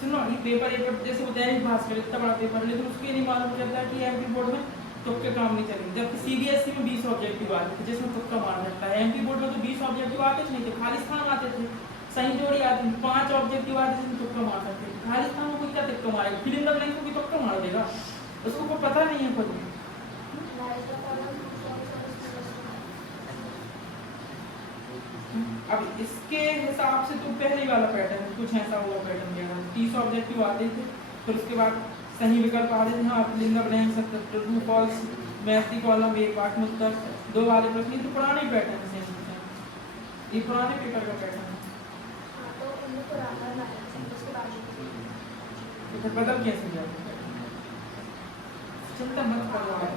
सुनो, ये पेपर जैसे वो दैनिक भास्कर इतना बड़ा पेपर, लेकिन उसको ये नहीं मालूम चलता कि एमपी बोर्ड में तुक्के काम नहीं चलेंगे, जबकि सीबीएसई में 20 ऑब्जेक्टिव आते थे जिसमें तुक्का मार सकता है। एमपी बोर्ड में तो 20 ऑब्जेक्टिव आते थे नहीं थे, खाली स्थान आते थे, सही जोड़ी आती है, 5 ऑब्जेक्टिव आते हैं जिसमें तुक्का मार सकते हैं। राजस्थान में कोई क्या तुक्का मारेगा, फिर इन ब्लैंक को भी तुक्का मार देगा, उसको कोई पता नहीं है खुद। अब इसके हिसाब से तो पहले वाला पैटर्न कुछ ऐसा हुआ पैटर्न के अंदर 30 ऑब्जेक्टिव आते थे, फिर उसके बाद सही विकल्प आ रहे थे, हाँ filling the blanks, true false, math की कॉलम, एक वाक्य उत्तर, 2 वाले प्रश्न। ये तो पुराने पैटर्न से हैं, ये पुराने पेपर का पैटर्न है। तो फिर बदल कैसे जाए, चिंता मत करो आप।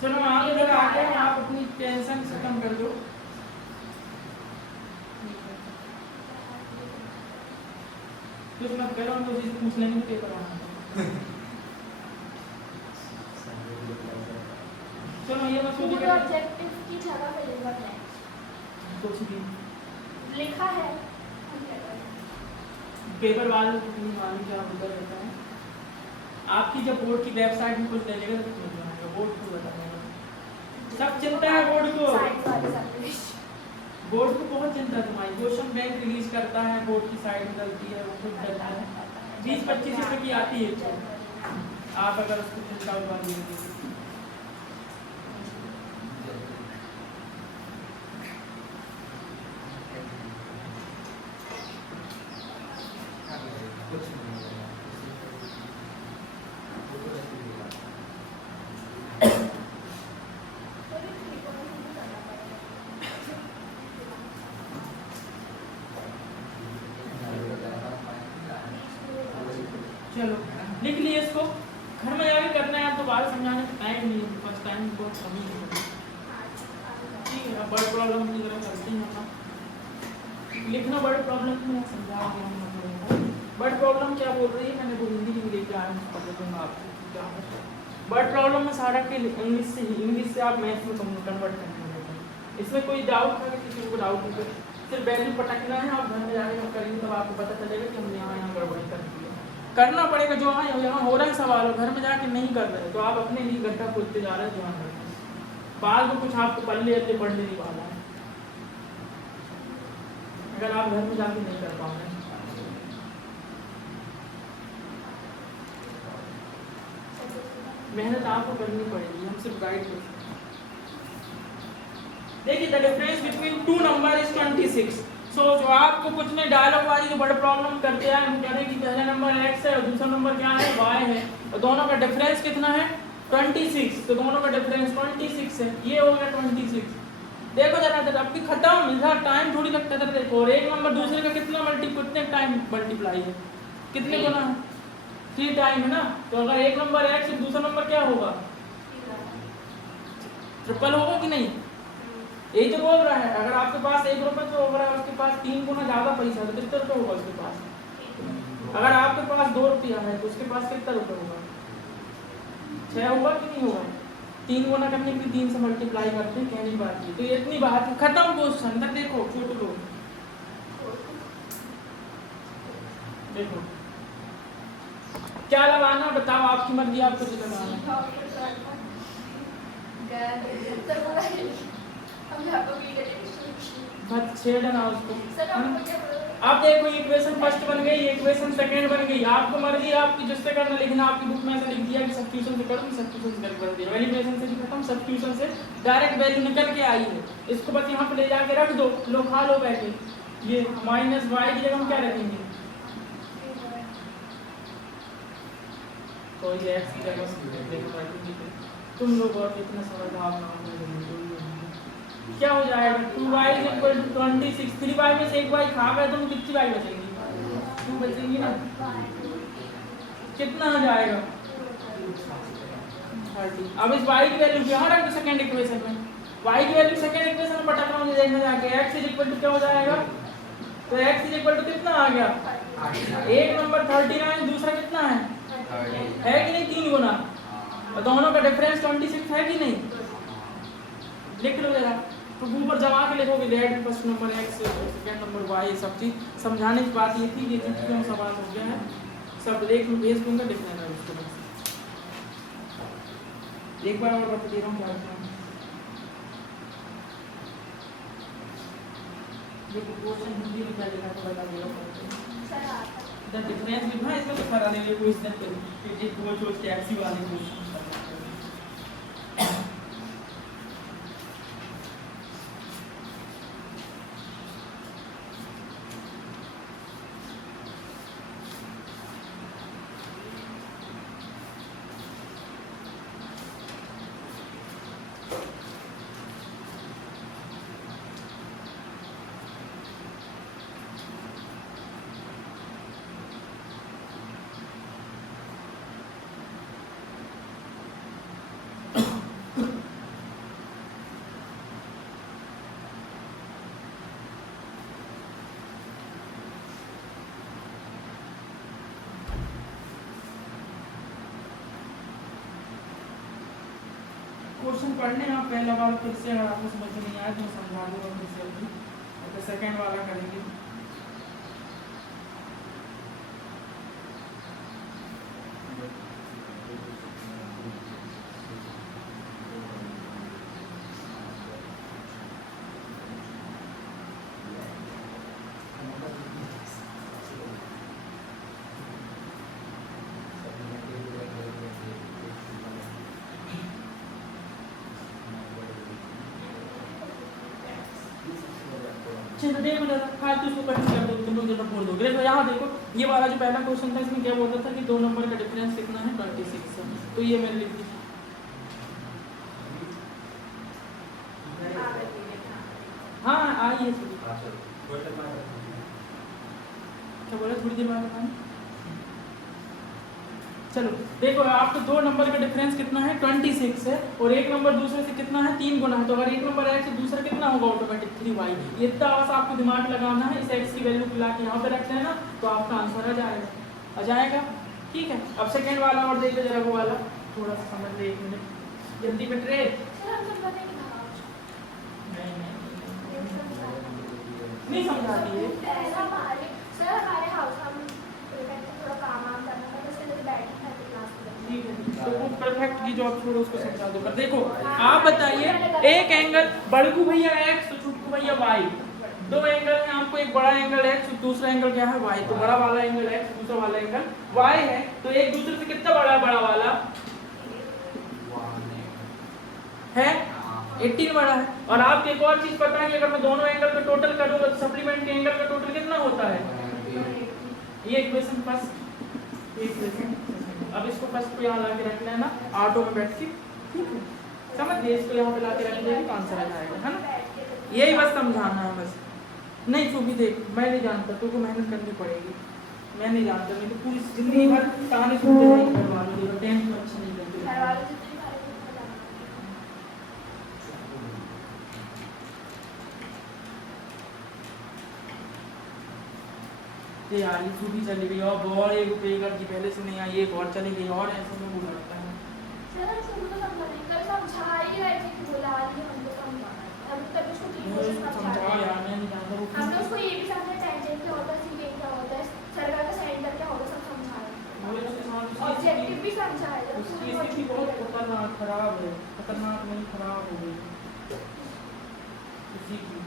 चलो आगे अगर आगे आप अपनी टेंशन खत्म कर दो। कुछ मत करो, हम तो चीज पूछ लेंगे पेपर आना। चलो ये मत सोचिए ऑब्जेक्टिव की जगह पे लिखा है, कुछ भी लिखा है पेपर वाले को नहीं मालूम क्या उधर रहता है। आपकी जब बोर्ड की वेबसाइट में कुछ देखेगा तो समझ में आएगा, बोर्ड को बताएगा। सब चिंता है बोर्ड को, बोर्ड को बहुत चिंता है तुम्हारी। क्वेश्चन बैंक रिलीज करता है, बोर्ड की साइड में गलती है, वो खुद करता है, 20-25 रुपए की आती है तो आप अगर उसको चिंता उठा लीजिए। चलो लिख लिए इसको, घर में जाके करना है। आप दोबारा समझाने का टाइम नहीं है, फर्स्ट टाइम बहुत कमी है। ठीक है, बड़े प्रॉब्लम की तरह करते हैं हम लिखना, बड़े प्रॉब्लम में समझा दिया। बड़े प्रॉब्लम क्या बोल रही है, मैंने वो हिंदी में लेके आया हूँ, पता दूंगा आपको क्या है। बर्ड प्रॉब्लम में सारा के इंग्लिश से आप मैथ में कन्वर्ट करते हैं। इसमें कोई डाउट है, किसी को डाउट है, सिर्फ वैल्यू पटकना है, आप घर में जाके हम करेंगे तब आपको पता चलेगा कि हमने यहाँ गड़बड़ी कर दी है। करना पड़ेगा, जो यहाँ हो रहा है सवाल हो, घर में जाके नहीं कर रहे तो आप अपने लिए गड्ढा खोदते जा रहे हैं। ध्यान रखें, बाद में कुछ आपको पढ़ने पढ़ने नहीं वाला है अगर आप घर में जाके नहीं कर पाओगे। मेहनत आपको करनी पड़ेगी, हम सिर्फ गाइड करते हैं। देखिए, the difference between two number is 26। सो जो आपको कुछ नहीं, डायलॉग वाली जो बड़ा प्रॉब्लम करते हैं, हम कह रहे हैं कि पहला नंबर x है और दूसरा नंबर क्या है, y है, और दोनों का डिफरेंस कितना है 26। तो दोनों का डिफरेंस 26 है, ये हो गया 26। देखो जरा जरा आपकी खत्म, इधर टाइम थोड़ी लगता था। देखो, और एक नंबर दूसरे का कितने टाइम मल्टीप्लाई है, कितने गुना है, 3 टाइम है ना। तो अगर एक नंबर x और दूसरा नंबर क्या होगा, ट्रिपल होगा कि नहीं, यही तो बोल रहा है। अगर आपके पास 1 रुपये तो अगर उसके पास 3 गुना ज्यादा पैसा तो कितना रुपये होगा उसके पास। अगर आपके पास 2 रुपया है तो उसके पास कितना रुपये होगा, 6 होगा कि नहीं होगा। 3 गुना करने के लिए 3 से मल्टीप्लाई करते हैं, कहने की बात की। तो ये इतनी बात खत्म क्वेश्चन तक। देखो छोटे लोग, देखो क्या लगाना बताओ, आपकी मर्जी, आप कुछ लगाना। बस छेड़ ना उसको। अब देखो, ये इक्वेशन फर्स्ट बन गई, ये इक्वेशन सेकंड बन गई। आपको मर्जी, आपकी जिससे करना लिखना। आपकी बुक में ऐसा लिख दिया कि सब्स्टिट्यूशन से करो, सब्स्टिट्यूशन से करके बन दिया। एलिमिनेशन से भी खत्म, सब्स्टिट्यूशन से डायरेक्ट वैल्यू निकल के आई है। इसको बस यहाँ पे ले जाके रख दो, लो खा लो बैठे। ये माइनस वाई की जगह हम क्या रखेंगे, तो ये एक्स की जगह तुम लोग और कितना समझदार ना क्या हो जाएगा। 2y = 26। 3y में से 1y खा गए तो कितनी y बचेगी, 2 बचेंगी ना। कितना आ जाएगा 30। अब इस y की वैल्यू यहाँ रख दो सेकंड इक्वेशन में। y की वैल्यू सेकंड इक्वेशन में पटा कर मुझे देखना जाके x = क्या हो जाएगा। तो x = कितना आ गया, एक नंबर 39, दूसरा कितना है कि नहीं 3 गुना, और दोनों का डिफरेंस 26 है कि नहीं। लिख लो जरा, तो ऊपर जमा के लिखोगे that first number x second number y। सब चीज समझाने की बात ये थी, ये चीज क्यों सवाल हो गया है, सब देख भेज दूंगा, लिख लेना उसको बस। एक बार और बता दे रहा हूँ क्या। देखो क्वेश्चन हिंदी में क्या लिखा तो बता दिया सर आता द डिफरेंस बिटवीन इसमें तो फरा नहीं है क्वेश्चन पे एक वो जो टैक्सी वाले क्वेश्चन क्वेश्चन पढ़ने आप पहला वाला फिर से अगर आपको समझ में नहीं आए तो मैं समझा दूंगा फिर से अभी तो सेकंड वाला करेंगे। चलो देखो जरा फालतू इसको कट कर दो तुम लोग जरा बोल दो। देखो यहाँ देखो ये वाला जो पहला क्वेश्चन था इसमें क्या बोलता था कि दो नंबर का डिफरेंस कितना है 26 है। तो ये मैंने लिख दिया। हाँ आइए क्या बोला थोड़ी देर बाद बताएं। चलो देखो आपको दो नंबर का डिफरेंस कितना है 26 है और एक नंबर दूसरे से कितना है 3 गुना है। तो अगर एक नंबर x तो दूसरा कितना होगा ऑटोमेटिक 3y। ये इतना बस आपको दिमाग लगाना है। इस x की वैल्यू ला के यहाँ पे रख लेना तो आपका आंसर आ जाएगा। ठीक है अब सेकेंड वाला और देखो जरा वो वाला थोड़ा सा समझ ले 1 मिनट जल्दी में ट्रे नहीं समझाती है। सर हमारे हाउस हम थोड़ा काम करना था इसलिए बैठी था क्लास में। ठीक है तो वो परफेक्ट की जॉब छोड़ो उसको समझा दो। देखो आप बताइए एक एंगल बड़कू भैया x तो छुटकू भैया y। दो एंगल है आपको एक बड़ा एंगल x और दूसरा एंगल क्या है y। तो बड़ा वाला एंगल x दूसरा वाला एंगल y है। तो एक दूसरे से कितना बड़ा है बड़ा वाला है 18 बड़ा है। और आपको एक और चीज पता है कि अगर मैं दोनों एंगल का टोटल करूंगा तो सप्लीमेंट के एंगल का टोटल कितना होता है। ये इक्वेशन फर्स्ट इक्वेशन। अब इसको फर्स्ट को यहाँ ला के रख लेना ऑटो में बैठ के समझ गए। इसको यहाँ पे ला के रख देंगे तो आंसर आ जाएगा है ना। यही बस समझाना है बस। नहीं सुबह देख मैं नहीं जानता तुमको मेहनत करनी पड़ेगी। मैं नहीं जानता मैं तो पूरी जिंदगी भर कहानी सुनते नहीं करवा लूँगी 10th में अच्छा नहीं करती। ये यार ये सूखी चली गई और एक रुपये की पहले से नहीं आई एक और चली गई और ऐसे में बुरा लगता है। सर शुरू तो समझा ही रहे थे कि बुला लिए हमको समझाना अभी तक उसको तीन क्वेश्चन समझाओ यार मैं नहीं जानता वो हमने उसको ये भी समझा टेंजेंट क्या होता है सीकेंट क्या होता है सर्कल का सेंटर क्या होता है सब समझाया ऑब्जेक्टिव भी समझाया। उसकी स्थिति बहुत खतरनाक खराब है। खतरनाक नहीं खराब हो गई उसी की।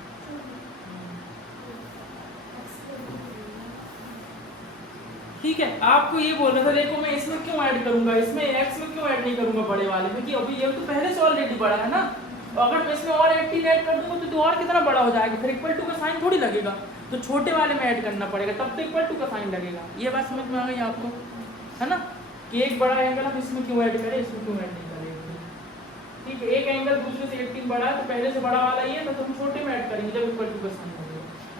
ठीक है आपको ये बोलना था देखो मैं इसमें क्यों ऐड करूंगा इसमें x में क्यों ऐड नहीं करूंगा बड़े वाले में कि अभी ये तो पहले से ऑलरेडी बड़ा है ना। तो अगर मैं इसमें और 18 ऐड कर दूंगा तो और कितना बड़ा हो जाएगा। फिर इक्वल टू का साइन थोड़ी लगेगा तो छोटे वाले में ऐड करना पड़ेगा तब तो इक्वल टू का साइन लगेगा। ये बात समझ में आ गई आपको है ना कि एक बड़ा एंगल हम इसमें क्यों ऐड करें इसमें क्यों ऐड नहीं करेंगे। ठीक है एक एंगल दूसरे से 18 बड़ा है तो पहले से बड़ा वाला ये तो हम छोटे में ऐड करेंगे जब इक्वल टू का साइन लगेगा।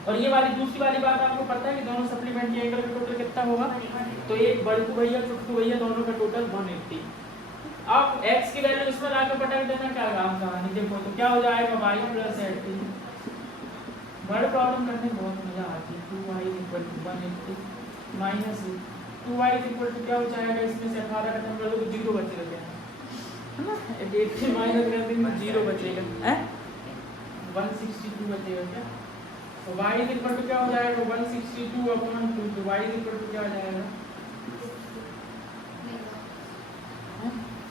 और ये वाली दूसरी वाली बात आपको पता है कि दोनों सप्लीमेंट के एंगल का टोटल कितना होगा। तो एक बड़कू भैया छुटकू भैया दोनों का टोटल 180। अब x की वैल्यू इसमें लाकर पटक देना क्या काम कहानी देखो तो क्या हो जाएगा y + 80। बड़े प्रॉब्लम करने में बहुत मजा आती है। 2y = 180 माइनस 2y = क्या हो जाएगा इसमें से 18 खत्म कर दो तो 0 बचेगा है ना। 80 माइनस कर देंगे 0 बचेगा है 162 बचेगा क्या। तो y = क्या हो जाएगा 162/2 तो y = क्या हो जाएगा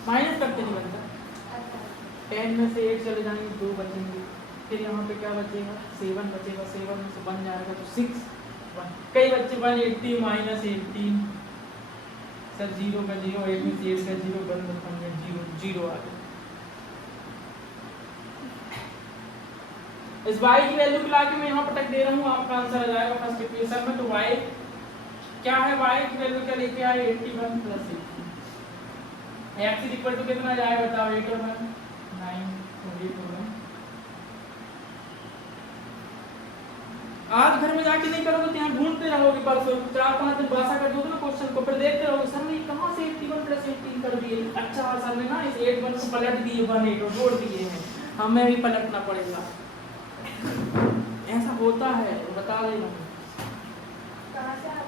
माइनस करके नहीं बनता 10 में से 8 चले जाएंगे 2 बचेंगे फिर यहाँ पे क्या बचेगा 7 बचेगा, 7 में से 1 जाएगा तो 6 1। कई बच्चे 180 माइनस 18 सर 0 का 0, 8 में से 8 का 0, 1 में 0 0 आ गया। इस y की वैल्यू मिला के मैं यहाँ पर टक दे रहा हूँ, आपका आंसर आ जाएगा फर्स्ट इक्वेशन में। तो y क्या है, y की वैल्यू क्या लेके आए 81 plus 18। x is equal to कितना जाएगा बताओ 8 और 1 9 22। आज घर में जाके नहीं करोगे तो यहाँ ढूंढते रहोगे, परसों 4-5 दिन बासा कर दोगे ना क्वेश्चन को, फिर देखते रहोगे सर ने कहाँ से 81 प्लस 18 कर दिए। अच्छा सर ने ना इस 8 1 को पलट दिए, 1 8 और जोड़ दिए हैं, हमें भी पलटना पड़ेगा। ऐसा होता है, बता देगा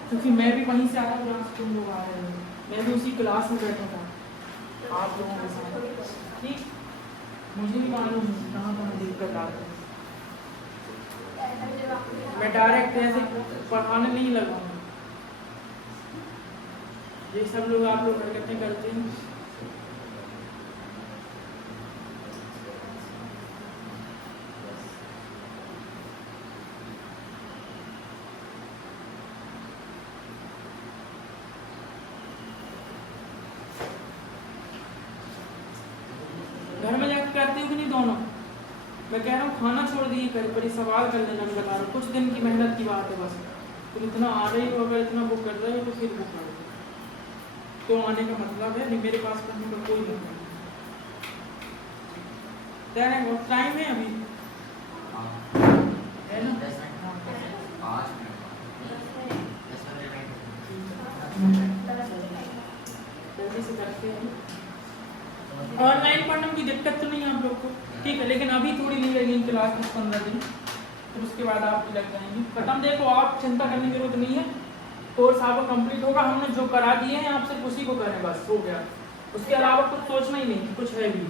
क्योंकि मैं भी वहीं से आया हूँ, तुम लोग आ रहे हो, मैं भी उसी क्लास में बैठा था आप लोगों के साथ। ठीक, मुझे भी मालूम है कहाँ कहाँ दिक्कत आती है। मैं डायरेक्ट ऐसे पढ़ाने नहीं लगा हूँ, ये सब लोग आप लोग हरकतें करते हैं। घर में जाकर करते हो कि नहीं दोनों? मैं कह रहा हूँ खाना छोड़ दिए घर पर ही सवाल कर लेना, मैं बता रहा हूँ कुछ दिन की मेहनत की बात है बस। तुम इतना आ रही हो, अगर इतना बुक कर रहे हो तो फिर बुक कर दो, तो आने का मतलब है नहीं, मेरे पास करने का कोई मतलब नहीं। टाइम है अभी है ना, जल्दी से करते हैं। ऑनलाइन पढ़ने की दिक्कत तो नहीं है आप लोग को, ठीक है, लेकिन अभी थोड़ी नहीं लगेगी क्लास 10-15 दिन, फिर उसके बाद आपकी लग जाएंगी खत्म। देखो आप चिंता करने की जरूरत नहीं है, कोर्स आपका कंप्लीट होगा, हमने जो करा दिए हैं आप सिर्फ उसी को करें बस, हो गया। उसके अलावा कुछ सोचना ही नहीं कुछ है भी।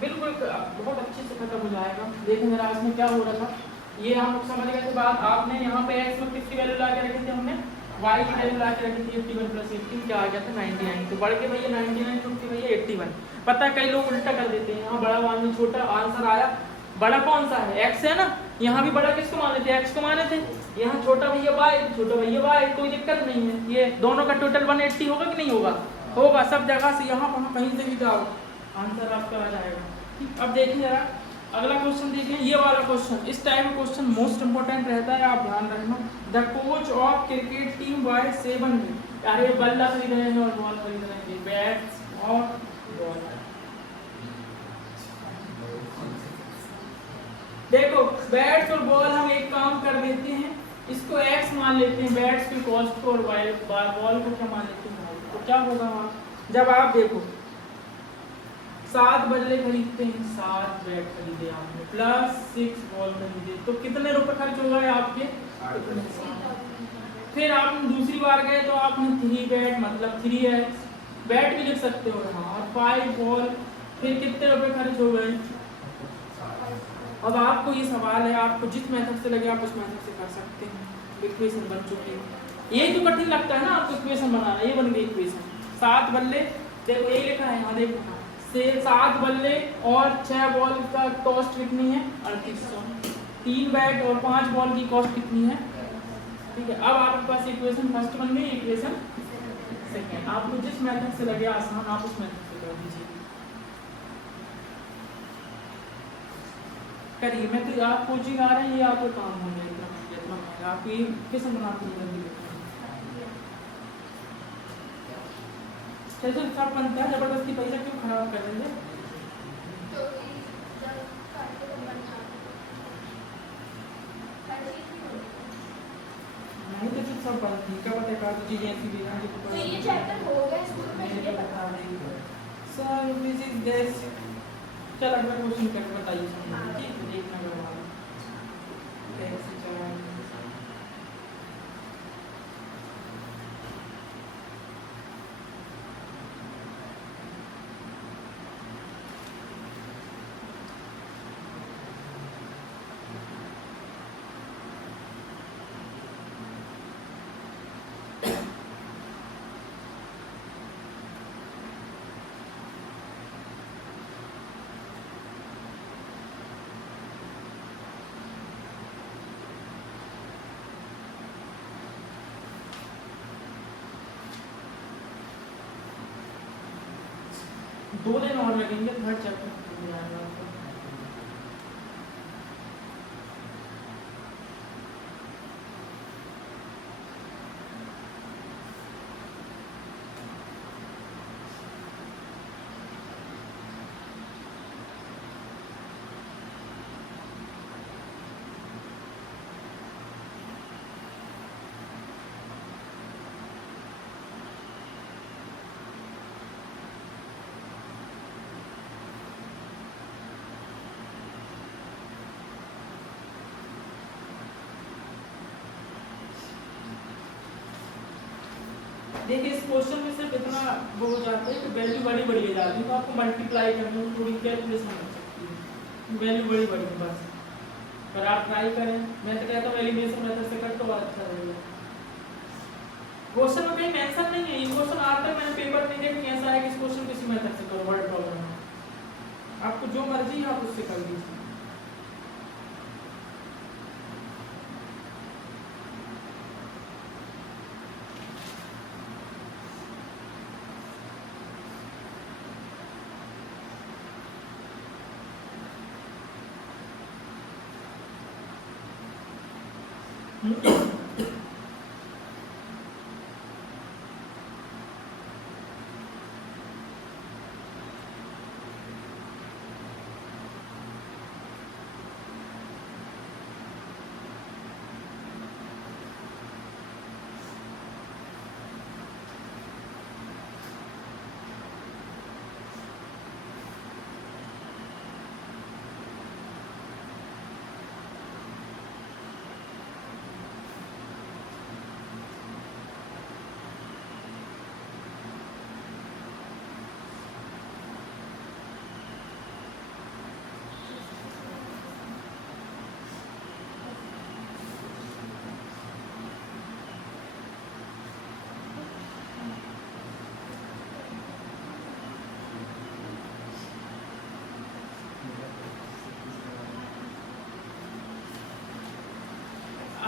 बिल्कुल बहुत अच्छे से खत्म हो जाएगा। देखो मेरा इसमें क्या हो रहा था, ये हम लोग समझ गए थे बात। आपने यहाँ पे x में किसकी वैल्यू ला के रखी थी, हमने y की वैल्यू ला के रखी थी 81 प्लस 18, क्या आ गया था 99। तो बढ़ के भैया 99 छूट के भैया 81। पता है कई लोग उल्टा कर देते हैं, यहाँ बड़ा मान छोटा, आंसर आया बड़ा कौन सा है x है ना, यहाँ भी बड़ा किसको माने थे x को माने थे, यहाँ छोटा भैया y, छोटा भैया y, कोई दिक्कत नहीं है। ये दोनों का टोटल 180 होगा कि नहीं होगा, होगा सब जगह से, यहाँ वहाँ कहीं से भी जाओ आंसर आपका आ जाएगा। अब देखिए जरा अगला क्वेश्चन देखिए, ये वाला क्वेश्चन, इस टाइप का क्वेश्चन मोस्ट इंपोर्टेंट रहता है, आप ध्यान रखना। The coach of cricket team by 7 में, यार ये बल्ला खरीद रहे हैं और बॉल खरीद रहे हैं, बैट्स और बॉल। देखो बैट्स और बॉल हम एक काम कर देते हैं, इसको x मान लेते हैं, बैट्स की कॉस्ट को, और बॉल को क्या मान लेते हैं। तो क्या होगा वहाँ, जब आप देखो 7 बल्ले खरीदते हैं, 7 बैट खरीदे आपने, प्लस 6 बॉल खरीदे, तो कितने रुपए खर्च हो गए आपके। फिर आप दूसरी बार गए तो आपने 3 बैट मतलब 3x बैट भी लिख सकते हो यहाँ, और 5 बॉल, फिर कितने रुपए खर्च हो गए। अब आपको ये सवाल है, आपको जिस मेथड से लगे आप उस मेथड से कर सकते हैं। इक्वेशन बन चुकी है, यही तो कठिन लगता है ना आपको इक्वेशन बनाना। ये बन गई इक्वेशन, 7 बल्ले, देखो यही लिखा है यहाँ, देखो से 7 बल्ले और 6 बॉल का कॉस्ट कितनी है 3800, 3 बैट और 5 बॉल की कॉस्ट कितनी है, ठीक है। अब आपके पास इक्वेशन फर्स्ट बन गई, इक्वेशन सेकंड। आपको जिस मेथड से लगे आसान आप उस मेथड से कर दीजिए। करिए, मैं तो आप कोचिंग आ रहे हैं, ये आपको काम हो जाएगा, आप ये किस्म बनाते हैं जल्दी। जैसे सब बनता है, जबरदस्ती पैसा क्यों खराब कर देंगे। नहीं तो सब बनती है, क्या पता है काफी चीजें ऐसी भी हैं तो ये चैप्टर हो गया स्कूल में, ये बता देंगे सर दिस इज दिस। चल अगला क्वेश्चन करके बताइए, ठीक है, देखना करवा कैसे चला। 2 दिन और लगेंगे, थर्ड चैप्टर खत्म हो जाएगा आपका। देखिए इस क्वेश्चन में सिर्फ इतना वो हो जाता है कि वैल्यू बड़ी बड़ी हो जाती है, तो आपको मल्टीप्लाई करने में थोड़ी कैलकुलेशन हो सकती है, वैल्यू बड़ी बड़ी है बस। पर आप ट्राई करें, मैं तो कहता हूँ एलिमिनेशन मेथड से कर तो अच्छा रहेगा। क्वेश्चन में कहीं मेंशन नहीं है, ये क्वेश्चन आज तक मैंने पेपर में देखा नहीं ऐसा है कि इस क्वेश्चन किसी मेथड से करो, वर्ड प्रॉब्लम है, आपको जो मर्जी है आप उससे कर लीजिए।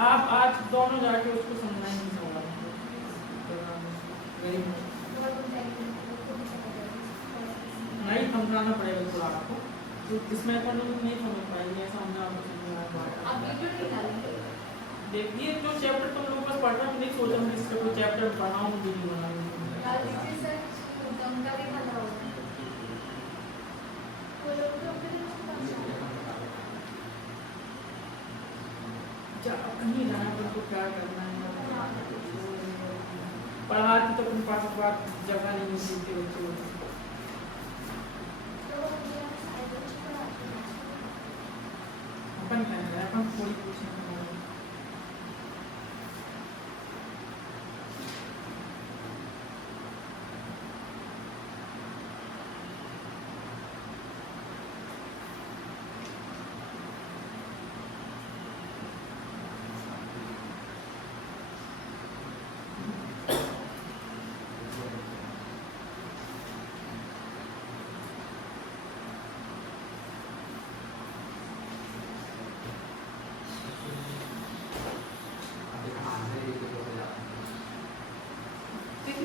आप आज दोनों जाके उसको समझाएंगे नहीं समझाना पड़ेगा थोड़ा आपको, तो इसमें अपन लोग नहीं समझ पाएंगे, ऐसा हमने आपको देखिए जो चैप्टर तुम लोग बस पढ़ रहे हो, नहीं सोचा मैं इसका कोई चैप्टर पढ़ाऊँ भी नहीं बनाऊँ। कहीं जाना तो क्या करना है, पढ़ाती तो अपने पास बात जगह नहीं मिलती बच्चों को। अपन क्या है, अपन थोड़ी पूछना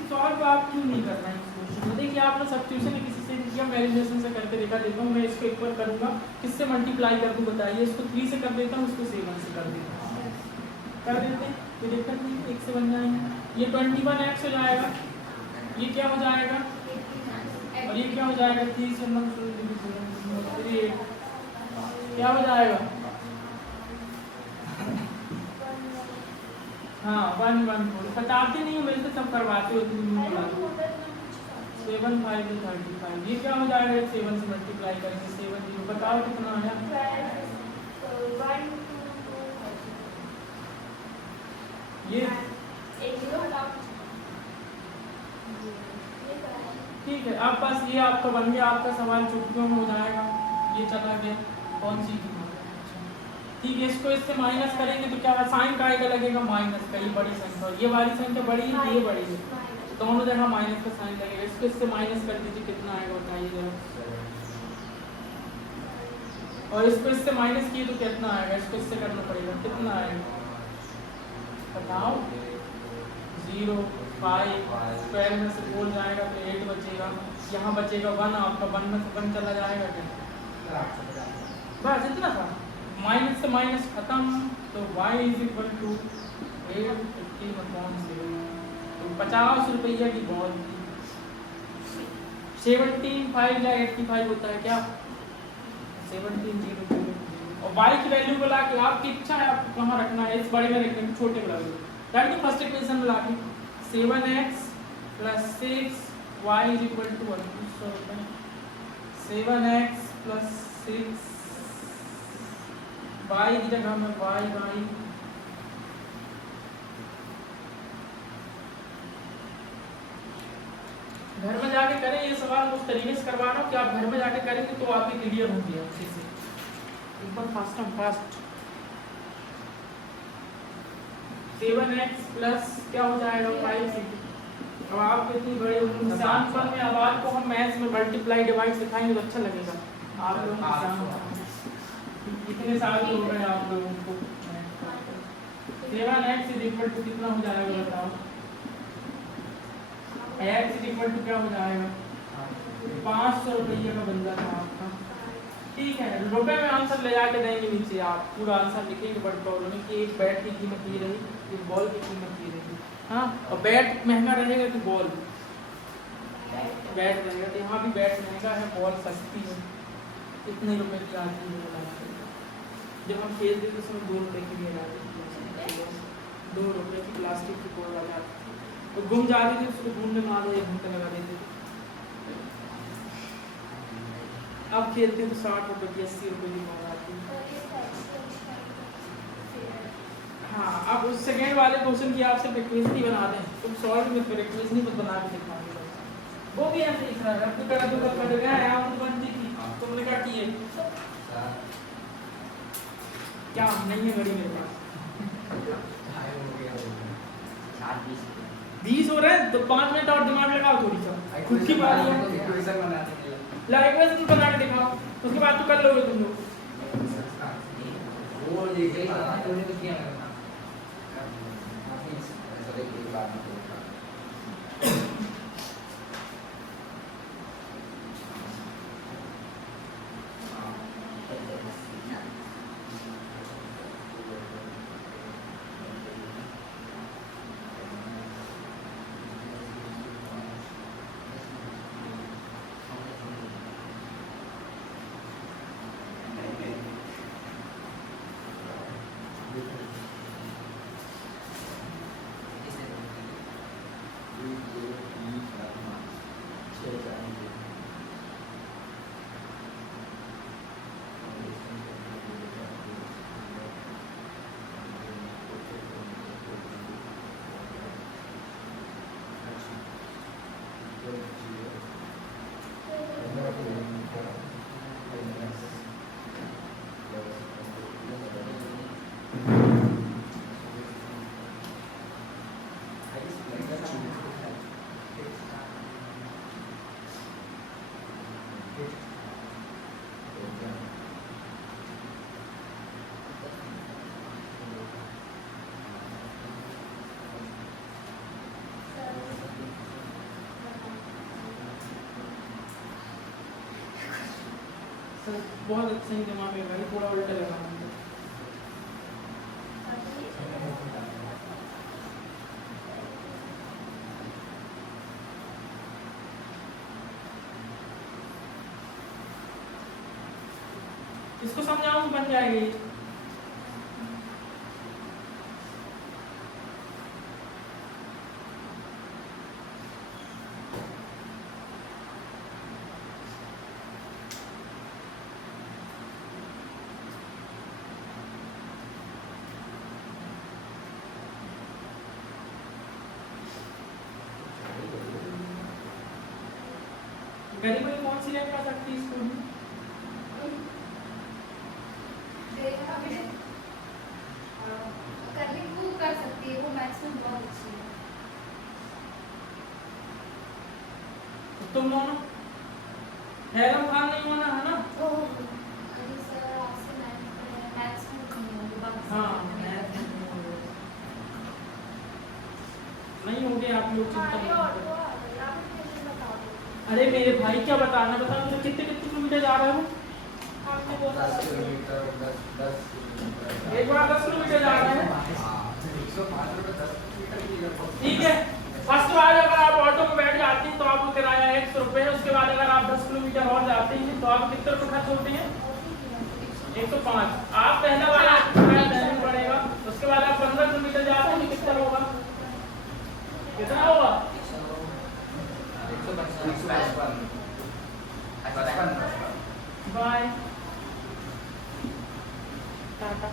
सॉल्व आप क्यों नहीं कर रहे हैं इस क्वेश्चन में। देखिए आपने सब्स्टिट्यूशन किसी से किया, मैं एलिमिनेशन से करके देखा देता हूँ, मैं इसको एक बार करूँगा, किससे मल्टीप्लाई कर दूँ बताइए, इसको 3 से कर देता हूँ, इसको 7 से कर देता हूँ, कर देते हैं कोई दिक्कत नहीं, 1 से बन जाएंगे। ये 21x हो जाएगा, ये क्या हो जाएगा और ये क्या हो जाएगा, 3 से क्या हो जाएगा, हाँ 1 1 4 बताते नहीं हो, मेरे से सब करवाते हो 7 5 35, ये क्या हो जाएगा 7 से मल्टीप्लाई करेंगे, 7 0 बताओ कितना आया, ये ठीक है। अब बस ये आपका बन गया, आपका सवाल चुटकियों में हो जाएगा, ये चला गया, कौन सी ठीक है। इसको इससे माइनस करेंगे तो क्या साइन का लगेगा माइनस का, ये बड़ी संख्या, ये वाली संख्या बड़ी है, ये बड़ी है, दोनों जगह माइनस का साइन लगेगा। इसको इससे माइनस कर दीजिए, कितना आएगा बताइए जरा, और इसको इससे माइनस किए तो कितना आएगा, इसको इससे करना पड़ेगा, कितना आएगा बताओ, 0 5 स्क्वायर में से 4 जाएगा तो 8 बचेगा, यहाँ बचेगा 1, आपका 1 में से 1 चला जाएगा क्या, बस इतना था, माइनस से माइनस खत्म। तो y इज इक्वल टू 850/7, तो 50 रुपया की बॉल थी। 17 5 या 85 होता है क्या, 17 और y की वैल्यू को लाके आपकी इच्छा है आपको कहाँ रखना है, इस बड़े में रखना है छोटे में रखना है, दैट इज फर्स्ट इक्वेशन में लाके 7x + 6y is equal to 7x + 6 y की जगह में y घर में जाके करें ये सवाल, उस तरीके से करवा रहा हूँ कि आप घर में जाके करेंगे तो आपकी क्लियर होंगी अच्छे से, एकदम फास्ट। 7x प्लस क्या हो जाएगा 5। अब आप इतनी बड़ी निशान पर में, अब आपको हम मैथ्स में मल्टीप्लाई डिवाइड सिखाएंगे तो अच्छा लगेगा आप लोगों को, इतने साल हो गए आप लोगों को। 7x इज इक्वल टू कितना हो जाएगा बताओ, x इज इक्वल टू क्या हो जाएगा 500 रुपये का बंदा था आपका, ठीक है। रुपए में आंसर ले जाके देंगे नीचे, आप पूरा आंसर लिखेंगे, बट प्रॉब्लम है कि एक बैट की कीमत ये रही, एक बॉल की कीमत ये रही, हाँ, और बैट महंगा रहेगा कि बॉल, बैट रहेगा, तो यहाँ भी बैट महंगा है, बॉल सस्ती है, इतने रुपए की आती है। जब हम खेलते थे उसमें 2 रुपये की भी आती थी, 2 रुपये की प्लास्टिक की बॉल वाली आती थी, तो गुम जाती थी, उसको ढूंढने में आधा 1 घंटा लगा देते थे। अब खेलते हैं तो 60 रुपये की 80 रुपये की बॉल आती है। हाँ, अब उस सेकेंड वाले क्वेश्चन की आप सिर्फ क्विज नहीं बना दें, तुम सॉल्व मत करें, क्विज नहीं मत बना के दिखाओगे, वो भी ऐसे ही सर अपनी कड़ा तो कर देगा है, आप बनती थी तुमने क्या किए, क्या नहीं है घड़ी मेरे पास 20 हो रहे हैं, तो 5 मिनट और दिमाग लगाओ थोड़ी सा, खुद की बारी है, ला इक्वेशन बना के दिखाओ, उसके बाद तो कर लोगे तुम लोग। वो ये गई तूने तो किया ना बहुत अच्छे ही दिमाग में भाई, थोड़ा उल्टा लगाना है। इसको समझाऊं बन जाएगी। गरीब में कौन सी रैंक आ सकती है स्कूल में? कर सकती है, वो मैथ्स में बहुत अच्छी है। तुम मानो हैरम खान नहीं माना है ना? अरे सर आपसे मैथ्स में हाँ नहीं हो गए आप लोग चिंता हमारे मत ऑटो करो। आ गए, आप स्टेशन बता दो। अरे मेरे भाई क्या बताना बता मुझे कितने कितने किलोमीटर जा रहा है आपने बोला 10 था। किलोमीटर 10 किलोमीटर एक बार 10 किलोमीटर जा रहा है 105 रुपए 10 किलोमीटर की लगभग। ठीक है। फर्स्ट बार अगर आप ऑटो में बैठ जाते हैं तो आपको किराया 100 रुपये है। उसके बाद अगर आप 10 किलोमीटर और जाते हैं तो आपको कितने रुपये खर्च होते हैं 105। आप पहला बार आपको किराया देना पड़ेगा। उसके बाद आप 15 किलोमीटर जाते हैं तो कितना होगा कितना होगा 155 बाय टाटा।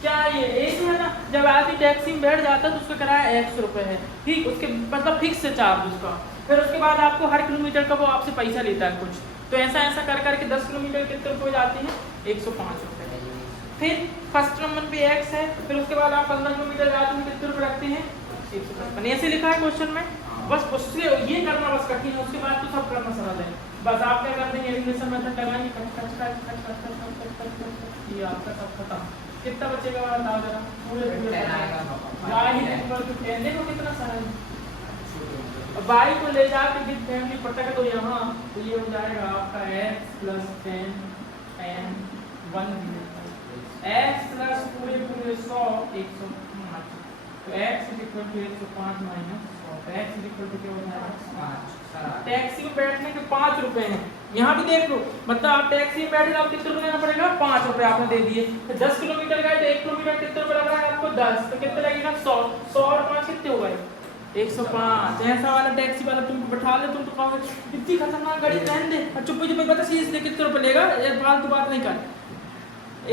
क्या ये एक है ना जब आदमी टैक्सी में बैठ जाता है तो उसका किराया 100 रुपये है ठीक। उसके मतलब फिक्स है चार्ज उसका। फिर उसके बाद आपको हर किलोमीटर का वो आपसे पैसा लेता है कुछ। तो ऐसा ऐसा कर करके 10 किलोमीटर कितने रुपये जाते हैं 105 रुपये। फिर फर्स्ट नंबर पे एक्स है। फिर उसके बाद आप 15 किलोमीटर जाते हैं कितने रुपये रखते हैं 155। ऐसे लिखा है क्वेश्चन में। बस उससे ये करना बस कठिन है। उसके बाद तो सब करना सरल है। बस आप क्या करते हैं एलिमिनेशन मेथड लगाएंगे cut cut cut cut cut cut cut cut cut cut cut ये आपका सब खत्म। कितना बचेगा बताओ जरा पूरे पूरे y इक्वल टू 10 देखो कितना सरल है। अब y को ले जाके विद फैमिली पटक दो यहाँ तो ये हो जाएगा आपका x plus 10 n 1 x plus पूरे पूरे 100 105 तो x equal to 105 minus 100 x equal to क्या हो जाएगा 5। टैक्सी में बैठने के 5 रुपए हैं। यहाँ भी देख लो मतलब आप टैक्सी में बैठे आप कितने रुपए देना पड़ेगा 5 रुपए आपने दे दिए। तो 10 किलोमीटर का है तो 1 किलोमीटर कितने रुपए लग रहा है आपको 10 तो कितने लगेगा 100 100 और 5 कितने हो गए 105। ऐसा वाला टैक्सी वाला तुमको बैठा ले तुम तो कहोगे इतनी खतरनाक गाड़ी रहने दे और चुप चुप बता सीधे से कितने रुपए लेगा ये फालतू बात नहीं कर।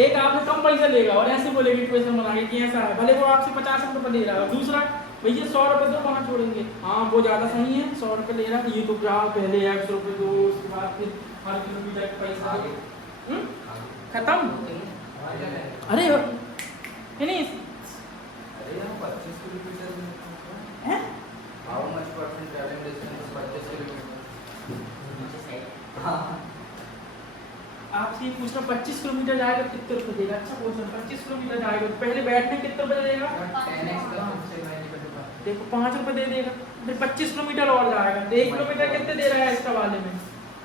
एक आपसे कम पैसा लेगा और ऐसे बोलेगी क्वेश्चन बना के कि ऐसा है भले वो आपसे 50 रुपए ले रहा है। दूसरा भैया 100 रुपए दो वहाँ छोड़ेंगे हाँ वो ज़्यादा सही है 100 रुपए ले रहा है। ये तो क्या पहले 100 रुपए दो उसके बाद फिर हर किलोमीटर का पैसा खत्म। अरे नहीं अरे यहाँ 25 किलोमीटर हैं how much percent travelling distance 25 kilometre. हाँ आपसे ये पूछना 25 किलोमीटर जाएगा कितने रुपए देगा। अच्छा क्वेश्चन 25 किलोमीटर जाएगा तो पहले बैठने कितने रुपए देगा 10x प्लस देखो 5 रुपए दे देगा। फिर 25 किलोमीटर और जाएगा तो 1 किलोमीटर कितने दे रहा है इसका वाले में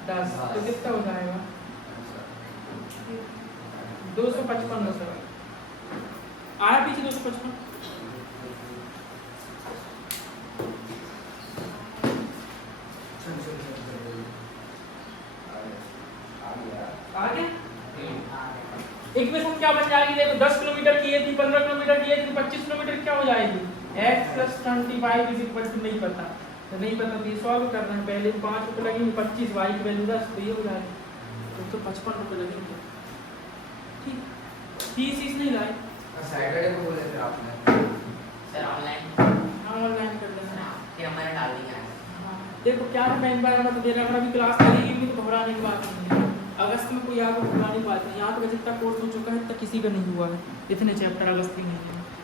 10 तो कितना हो जाएगा 255 रुपए आया पीछे 255। आगे इक्वेशन क्या बन जाएगी देखो 10 किलोमीटर की ये थी 15 किलोमीटर की ये थी 25 किलोमीटर क्या हो जाएगी x plus 25 is equal to नहीं पता तो नहीं पता तो ये सॉल्व करना है। पहले 5 रुपये लगेंगे 25 y की वैल्यू 10 तो ये हो जाएगा तो 55 रुपये लगेंगे। ठीक फीस नहीं लाए सैटरडे को बोले थे आपने सर ऑनलाइन हाँ ऑनलाइन कर लेना फिर हमारा डाल देंगे। देखो क्या है मैं एनवायरनमेंट दे रहा हूँ अभी क्लास करेगी भी तो घबराने की बात नहीं है। अगस्त में कोई आपको घबराने की बात नहीं। यहाँ पे जितना कोर्स हो चुका है तक किसी का नहीं हुआ है इतने चैप्टर अगस्त में नहीं है।